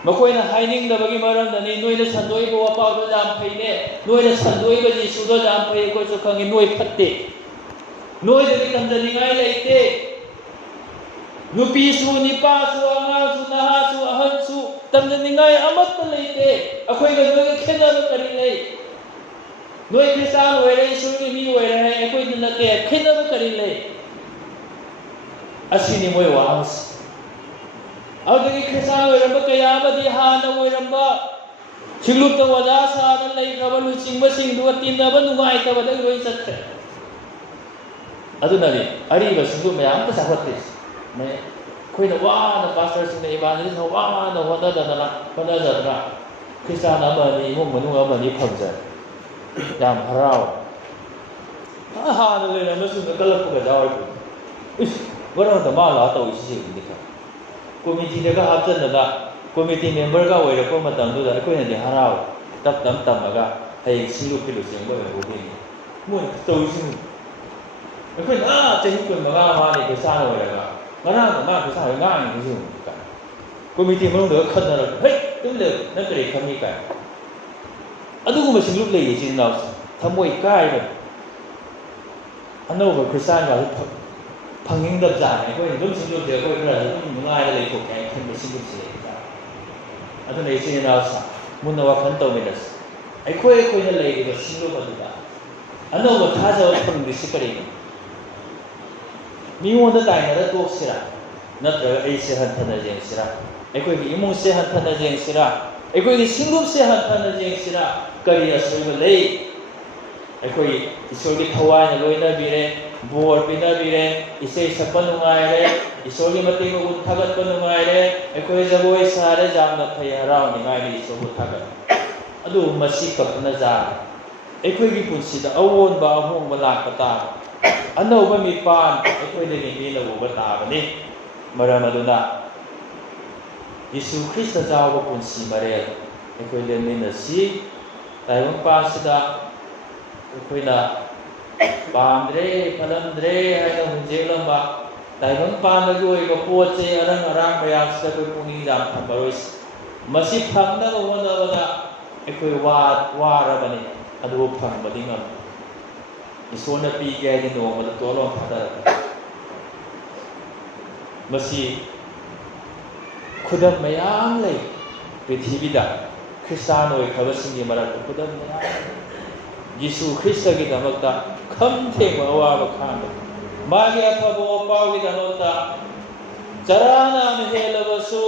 ꯃꯈꯣꯏꯅ ꯍꯥꯏꯅꯤꯡꯗꯕꯒꯤ ꯃꯔꯝꯗꯅꯤ ꯅꯣꯏꯅ ꯁꯟꯗꯣꯛꯏꯕ ꯋꯥꯄꯥꯎꯗꯣ ꯌꯥꯝ ꯐꯩꯅꯦ ꯅꯣꯏꯅ ꯁꯟꯗꯣꯛꯏꯕ ꯖꯤꯁꯨꯗꯣ ꯌꯥꯝ ꯐꯩ ꯑꯩꯈꯣꯏꯁꯨ ꯈꯪꯉꯤ ꯅꯣꯏ ꯐꯠꯇꯦ ꯅꯣꯏꯗꯒꯤ ꯇꯝꯖꯅꯤꯡꯉꯥꯏ ꯂꯩꯇꯦ ꯅꯨꯄꯤꯁꯨ ꯅꯤꯄꯥꯁꯨ ꯑꯉꯥꯡꯁꯨ ꯅꯍꯥꯁꯨ ꯑꯍꯟꯁꯨ ꯇꯝꯖꯅꯤꯡꯉꯥꯏ ꯑꯃꯠꯇ ꯂꯩꯇꯦ ꯑꯩꯈꯣꯏꯒ ꯅꯣꯏꯒ ꯈꯦꯠꯅꯕ ꯀꯔꯤ ꯂꯩ ꯅꯣꯏ ꯈ꯭ꯔꯤꯁꯇꯥꯟ ꯑꯣꯏꯔꯦ ꯏꯁꯣꯔꯒꯤ ꯃꯤ ꯑꯣꯏꯔꯦ ꯍꯥꯏ ꯑꯩꯈꯣꯏꯗꯤ ꯅꯠꯇꯦ ꯈꯦꯠꯅꯕ ꯀꯔꯤ ꯂꯩ ꯑꯁꯤꯅꯤ ꯃꯣꯏ ꯋꯥꯍꯪꯁꯤ ꯑꯗꯨꯗꯒꯤ ꯈ꯭ꯔꯤꯁꯇꯥꯟ ꯑꯣꯏꯔꯝꯕ ꯀꯌꯥ ꯑꯃꯗꯤ ꯍꯥꯟꯅ ꯑꯣꯏꯔꯝꯕ ꯁꯤꯡꯂꯨꯞꯇ ꯑꯣꯖꯥ ꯁꯥꯗ ꯂꯩꯈ꯭ꯔꯕ ꯂꯨꯆꯤꯡꯕꯁꯤꯡꯗꯨꯒ ꯇꯤꯟꯅꯕ ꯅꯨꯡꯉꯥꯏꯇꯕꯗꯒꯤ ꯂꯣꯏ ꯆꯠꯈ꯭ꯔꯦ ꯑꯗꯨꯅꯅꯤ ꯑꯔꯤꯕ ꯁꯤꯡꯂꯨꯞ ꯃꯌꯥꯝ ꯑꯃ ꯆꯥꯎꯈꯠꯇ꯭ꯔꯤꯁꯤ ꯑꯩꯈꯣꯏꯅ ꯋꯥꯅ ꯄꯥꯁꯇꯔꯁꯤꯡꯅ ꯏꯕꯥꯟꯖꯦꯂꯤꯁꯅ ꯋꯥꯅ ꯍꯣꯠꯅꯖꯗꯅ ꯈ꯭ꯔꯤꯁꯇꯥꯟ ꯑꯃꯅꯤ ꯏꯃꯨꯡ ꯃꯅꯨꯡ ꯑꯃꯅꯤ ꯐꯪꯖꯔꯦ ꯌꯥꯝ ꯍꯔꯥꯎ ꯍꯥꯟꯅ ꯂꯩꯔꯝꯕꯁꯤꯡꯗ ꯀꯜꯂꯛꯄꯒ ꯌꯥꯎꯔꯤ ꯏꯁ ꯃꯔꯝꯗ ꯃꯥ ꯂꯥꯛꯑ ꯇꯧꯔꯤꯁꯤꯡꯗꯤ ꯀꯣꯃꯤꯇꯤꯗꯒ ꯍꯥꯞꯆꯤꯟꯗꯅ ꯀꯣꯃꯤꯇꯤ ꯃꯦꯝꯕꯔꯒ ꯑꯣꯏꯔꯛꯄ ꯃꯇꯝꯗꯨꯗ ꯑꯩꯈꯣꯏꯅꯗꯤ ꯍꯔꯥꯎ ꯇꯞ ꯇꯝꯃꯒ ꯍꯌꯦꯡ ꯁꯤꯡꯂꯨꯞꯀꯤ ꯂꯨꯆꯤꯡꯕ ꯑꯣꯏꯍꯧꯗꯣꯏꯅꯤ ꯃꯣꯏꯅ ꯇꯧꯔꯤꯁꯤꯡ ꯑꯩꯈꯣꯏꯅ ꯆꯍꯤ 15 ꯃꯥꯅꯤ ꯈ꯭ꯔꯤꯁꯇꯥꯟ ꯑꯣꯏꯔꯒ ꯉꯔꯥꯡꯅ ꯃꯥ ꯈ꯭ꯔꯤꯁꯇꯥꯟ ꯑꯣꯏꯔꯒ ꯉꯥꯡꯉꯤꯁꯤꯡ ꯀꯥꯏ ꯀꯣꯃꯤꯇꯤ ꯃꯅꯨꯡꯗꯒ ꯈꯟꯅꯔꯒ ꯍꯩ ꯇꯨꯝꯗ ꯅꯪ ꯀꯔꯤ ꯈꯪꯉꯤ ꯀꯥꯏ ꯑꯗꯨꯒꯨꯝꯕ ꯁꯤꯡꯂꯨꯞ ꯂꯩꯌꯦ ꯏꯆꯤꯟ ꯏꯅꯥꯎꯁꯦ ꯊꯃꯣꯏ ꯀꯥꯏꯕꯅꯤ ꯑꯅꯧꯕ ꯈ꯭ꯔꯤꯁꯇꯥꯟꯒꯁꯨ ꯐꯪꯅꯤꯡꯗꯕꯖꯥꯠꯅꯤ ꯑꯩꯈꯣꯏꯅ ꯑꯗꯨꯝ ꯁꯤꯡꯂꯨꯞꯁꯦ ꯑꯩꯈꯣꯏ ꯈꯔ ꯑꯗꯨꯝ ꯅꯨꯡꯉꯥꯏꯅ ꯂꯩꯊꯣꯛꯀꯦ ꯍꯥꯏꯅ ꯈꯟꯕ ꯁꯤꯡꯂꯨꯞꯁꯦ ꯑꯗꯨꯅ ꯏꯆꯤꯟ ꯏꯅꯥꯎꯁꯦ ꯃꯨꯟꯅ ꯋꯥꯈꯜ ꯇꯧꯃꯤꯟꯅꯁꯤ ꯑꯩꯈꯣꯏꯅ ꯂꯩꯔꯤꯕ ꯁꯤꯡꯂꯨꯞ ꯑꯗꯨꯗ ꯑꯅꯧꯕ ꯊꯥꯖꯕ ꯐꯪꯗ꯭ꯔꯤꯁꯤ ꯀꯔꯤꯅꯣ ꯃꯤꯉꯣꯟꯗ ꯇꯥꯏꯅꯔ ꯇꯣꯛꯁꯤꯔꯥ ꯅꯠꯇ꯭ꯔꯒ ꯑꯩꯁꯦ ꯍꯟꯊꯅ ꯌꯦꯡꯁꯤꯔꯥ ꯑꯩꯈꯣꯏꯒꯤ ꯏꯃꯨꯡꯁꯦ ꯍꯟꯊꯅ ꯌꯦꯡꯁꯤꯔꯥ ꯑꯩꯈꯣꯏꯒꯤ ꯁꯤꯡꯂꯨꯞꯁꯦ ꯍꯟꯊꯅ ꯌꯦꯡꯁꯤꯔꯥ ꯀꯔꯤ ꯑꯁꯣꯏꯕ ꯂꯩ ꯑꯩꯈꯣꯏ ꯏꯁꯣꯔꯒꯤ ꯊꯋꯥꯏꯅ ꯂꯣꯏꯅꯕꯤꯔꯦ ꯕꯣꯔ ꯄꯤꯅꯕꯤꯔꯦ ꯏꯁꯩ ꯁꯛꯄ ꯅꯨꯡꯉꯥꯏꯔꯦ ꯏꯁꯣꯔꯒꯤ ꯃꯇꯦꯡ ꯃꯒꯨꯟ ꯊꯥꯒꯠꯄ ꯅꯨꯡꯉꯥꯏꯔꯦ ꯑꯩꯈꯣꯏ ꯖꯒꯣꯏ ꯁꯥꯔꯦ ꯌꯥꯝꯅ ꯐꯩ ꯍꯔꯥꯎꯅꯤꯡꯉꯥꯏꯅꯤ ꯏꯁꯣꯔꯕꯨ ꯊꯥꯒꯠꯂꯦ ꯑꯗꯨꯕꯨ ꯃꯁꯤ ꯈꯛꯇꯅ ꯌꯥꯔꯦ ꯑꯩꯈꯣꯏꯒꯤ ꯄꯨꯟꯁꯤꯗ ꯑꯑꯣꯟꯕ ꯑꯍꯣꯡꯕ ꯂꯥꯛꯄ ꯇꯥꯕ ꯑꯅꯧꯕ ꯃꯤꯄꯥꯟ ꯑꯩꯈꯣꯏꯗꯒꯤ ꯃꯤꯅ ꯎꯕ ꯇꯥꯕꯅꯤ ꯃꯔꯝ ꯑꯗꯨꯅ ꯌꯤꯁꯨ ꯈ꯭ꯔꯤꯁꯇ ꯌꯥꯎꯕ ꯄꯨꯟꯁꯤ ꯃꯔꯦꯜ ꯑꯩꯈꯣꯏ ꯂꯦꯟꯃꯤꯟꯅꯁꯤ ꯇꯥꯏꯕꯪꯄꯥꯟꯁꯤꯗ ꯑꯩꯈꯣꯏꯅ ꯄꯥꯝꯗ꯭ꯔꯦ ꯐꯠꯂꯝꯗ꯭ꯔꯦ ꯍꯥꯏꯅ ꯍꯨꯟꯖꯦꯛꯂꯝꯕ ꯇꯥꯏꯕꯪꯄꯥꯟꯗꯒꯤ ꯑꯣꯏꯕ ꯄꯣꯠ ꯆꯩ ꯑꯔꯪ ꯑꯔꯥꯛ ꯃꯌꯥꯝꯁꯤꯗ ꯑꯩꯈꯣই ꯄꯨꯛꯅꯤꯡ ꯌꯥꯝ ꯊꯝꯃꯔꯣꯏꯁꯤ ꯃꯁꯤ ꯐꯪꯅꯕ ꯍꯣꯠꯅꯕꯗ ꯑꯩꯈꯣꯏ ꯋꯥꯔꯕꯅꯤ ꯑꯗꯨꯕꯨ ꯐꯪꯕꯗꯤ ꯉꯝꯃꯤ ꯏꯁꯣꯔꯅ ꯄꯤꯒꯦ ꯍꯥꯏꯗꯤ ꯅꯣꯡꯃꯗ ꯇꯣꯂꯣꯝ ꯊꯥꯗꯔꯛꯀꯅꯤ ꯃꯁꯤ ꯈꯨꯗꯝ ꯃꯌꯥꯝ ꯂꯩ ꯄ꯭ꯔꯤꯊꯤꯕꯤꯗ ꯈ꯭ꯔꯤꯁꯇꯥꯟ ꯑꯣꯏꯈ꯭ꯔꯕꯁꯤꯡꯒꯤ ꯃꯔꯛꯇ ꯈꯨꯗꯝ ꯃꯌꯥꯝ ꯌꯤꯁꯨ ꯈ꯭ꯔꯤꯁꯇꯒꯤꯗꯃꯛꯇ ꯈꯝ ꯊꯦꯡꯕ ꯑꯋꯥꯕ ꯈꯥꯡꯕ ꯃꯥꯒꯤ ꯑꯐꯕ ꯋꯥꯄꯥꯎꯒꯤꯗꯃꯛꯇ ꯆꯔꯥꯅ ꯍꯦꯜꯂꯕꯁꯨ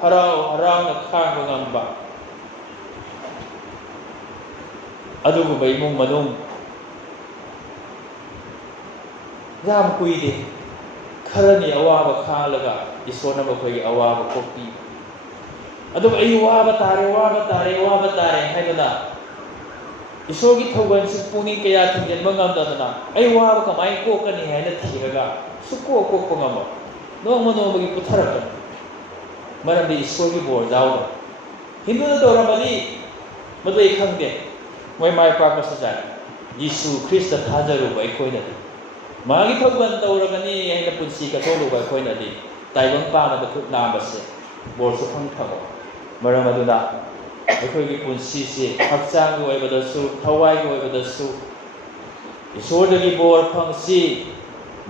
ꯍꯔꯥꯎꯅ ꯈꯥꯡꯕ ꯉꯝꯕ ꯑꯗꯨꯒꯨꯝꯕ ꯏꯃꯨꯡ ꯃꯅꯨꯡ ꯌꯥꯝ ꯀꯨꯏꯗꯦ ꯈꯔꯅꯤ ꯑꯋꯥꯕ ꯈꯥꯡꯂꯒ ꯏꯁꯣꯔꯅ ꯃꯈꯣꯏꯒꯤ ꯑꯋꯥꯕ ꯀꯣꯛꯄꯤ ꯑꯗꯨꯕꯨ ꯑꯩ ꯋꯥꯕ ꯇꯥꯔꯦ ꯍꯥꯏꯗꯅ ꯏꯁꯣꯔꯒꯤ ꯊꯧꯒꯜꯁꯤ ꯄꯨꯛꯅꯤꯡ ꯀꯌꯥ ꯊꯤꯡꯖꯤꯟꯕ ꯉꯝꯗꯗꯅ ꯑꯩ ꯋꯥꯕ ꯀꯃꯥꯏꯅ ꯀꯣꯛꯀꯅꯤ ꯍꯥꯏꯅ ꯊꯤꯔꯒ ꯁꯨꯛꯀꯣꯛꯄ ꯉꯝꯕ ꯅꯣꯡꯃꯒꯤ ꯄꯨꯊꯔꯛꯀꯅꯤ ꯃꯔꯝꯗꯤ ꯏꯁꯣꯔꯒꯤ ꯕꯣꯔ ꯌꯥꯎꯗꯕ ꯍꯤꯟꯗꯨꯅ ꯇꯧꯔꯝꯃꯗꯤ ꯃꯗꯨ ꯑꯩ ꯈꯪꯗꯦ ꯃꯣꯏ ꯃꯥꯏ ꯄꯥꯛꯄꯁꯨ ꯌꯥꯏ ꯌꯤꯁꯨ ꯈ꯭ꯔꯤꯁꯇ ꯊꯥꯖꯔꯨꯕ ꯑꯩꯈꯣꯏꯅꯗꯤ ꯃꯥꯒꯤ ꯊꯧꯒꯜ ꯇꯧꯔꯒꯅꯤ ꯍꯥꯏꯅ ꯄꯨꯟꯁꯤ ꯀꯠꯊꯣꯛꯂꯨꯕ ꯑꯩꯈꯣꯏꯅꯗꯤ ꯇꯥꯏꯕꯪꯄꯥꯟꯗ ꯈꯨꯠ ꯅꯥꯝꯕꯁꯦ ꯕꯣꯔꯁꯨ ꯐꯪꯕ ꯃꯔꯝ ꯑꯗꯨꯅ ꯑꯩꯈꯣꯏꯒꯤ ꯄꯨꯟꯁꯤꯁꯤ ꯍꯛꯆꯥꯡꯒꯤ ꯑꯣꯏꯕꯗꯁꯨ ꯊꯋꯥꯏꯒꯤ ꯑꯣꯏꯕꯗꯁꯨ ꯏꯁꯣꯔꯗꯒꯤ ꯕꯣꯔ ꯐꯪꯁꯤ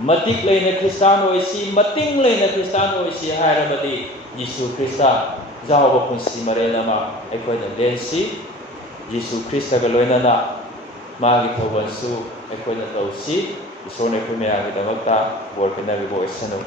ꯃꯇꯤꯛ ꯂꯩꯅ ꯈ꯭ꯔꯤꯁꯇꯥꯟ ꯑꯣꯏꯁꯤ ꯃꯇꯤꯡ ꯂꯩꯅ ꯈ꯭ꯔꯤꯁꯇꯥꯟ ꯑꯣꯏꯁꯤ ꯍꯥꯏꯔꯕꯗꯤ ꯌꯤꯁꯨ ꯈ꯭ꯔꯤꯁꯇ ꯌꯥꯎꯕ ꯄꯨꯟꯁꯤ ꯃꯔꯦꯜ ꯑꯃ ꯑꯩꯈꯣꯏꯅ ꯂꯦꯟꯁꯤ ꯌꯤꯁꯨ ꯈ꯭ꯔꯤꯁꯇꯒ ꯂꯣꯏꯅꯅ ꯃꯥꯒꯤ ꯊꯧꯒꯜꯁꯨ ꯑꯩꯈꯣꯏꯅ ꯇꯧꯁꯤ ꯏꯁꯣꯔꯅ ꯑꯩꯈꯣꯏ ꯃꯌꯥꯝꯒꯤꯗꯃꯛꯇ ꯕꯣꯔ ꯄꯤꯅꯕꯤꯕ ꯑꯣꯏꯁꯅꯨ꯫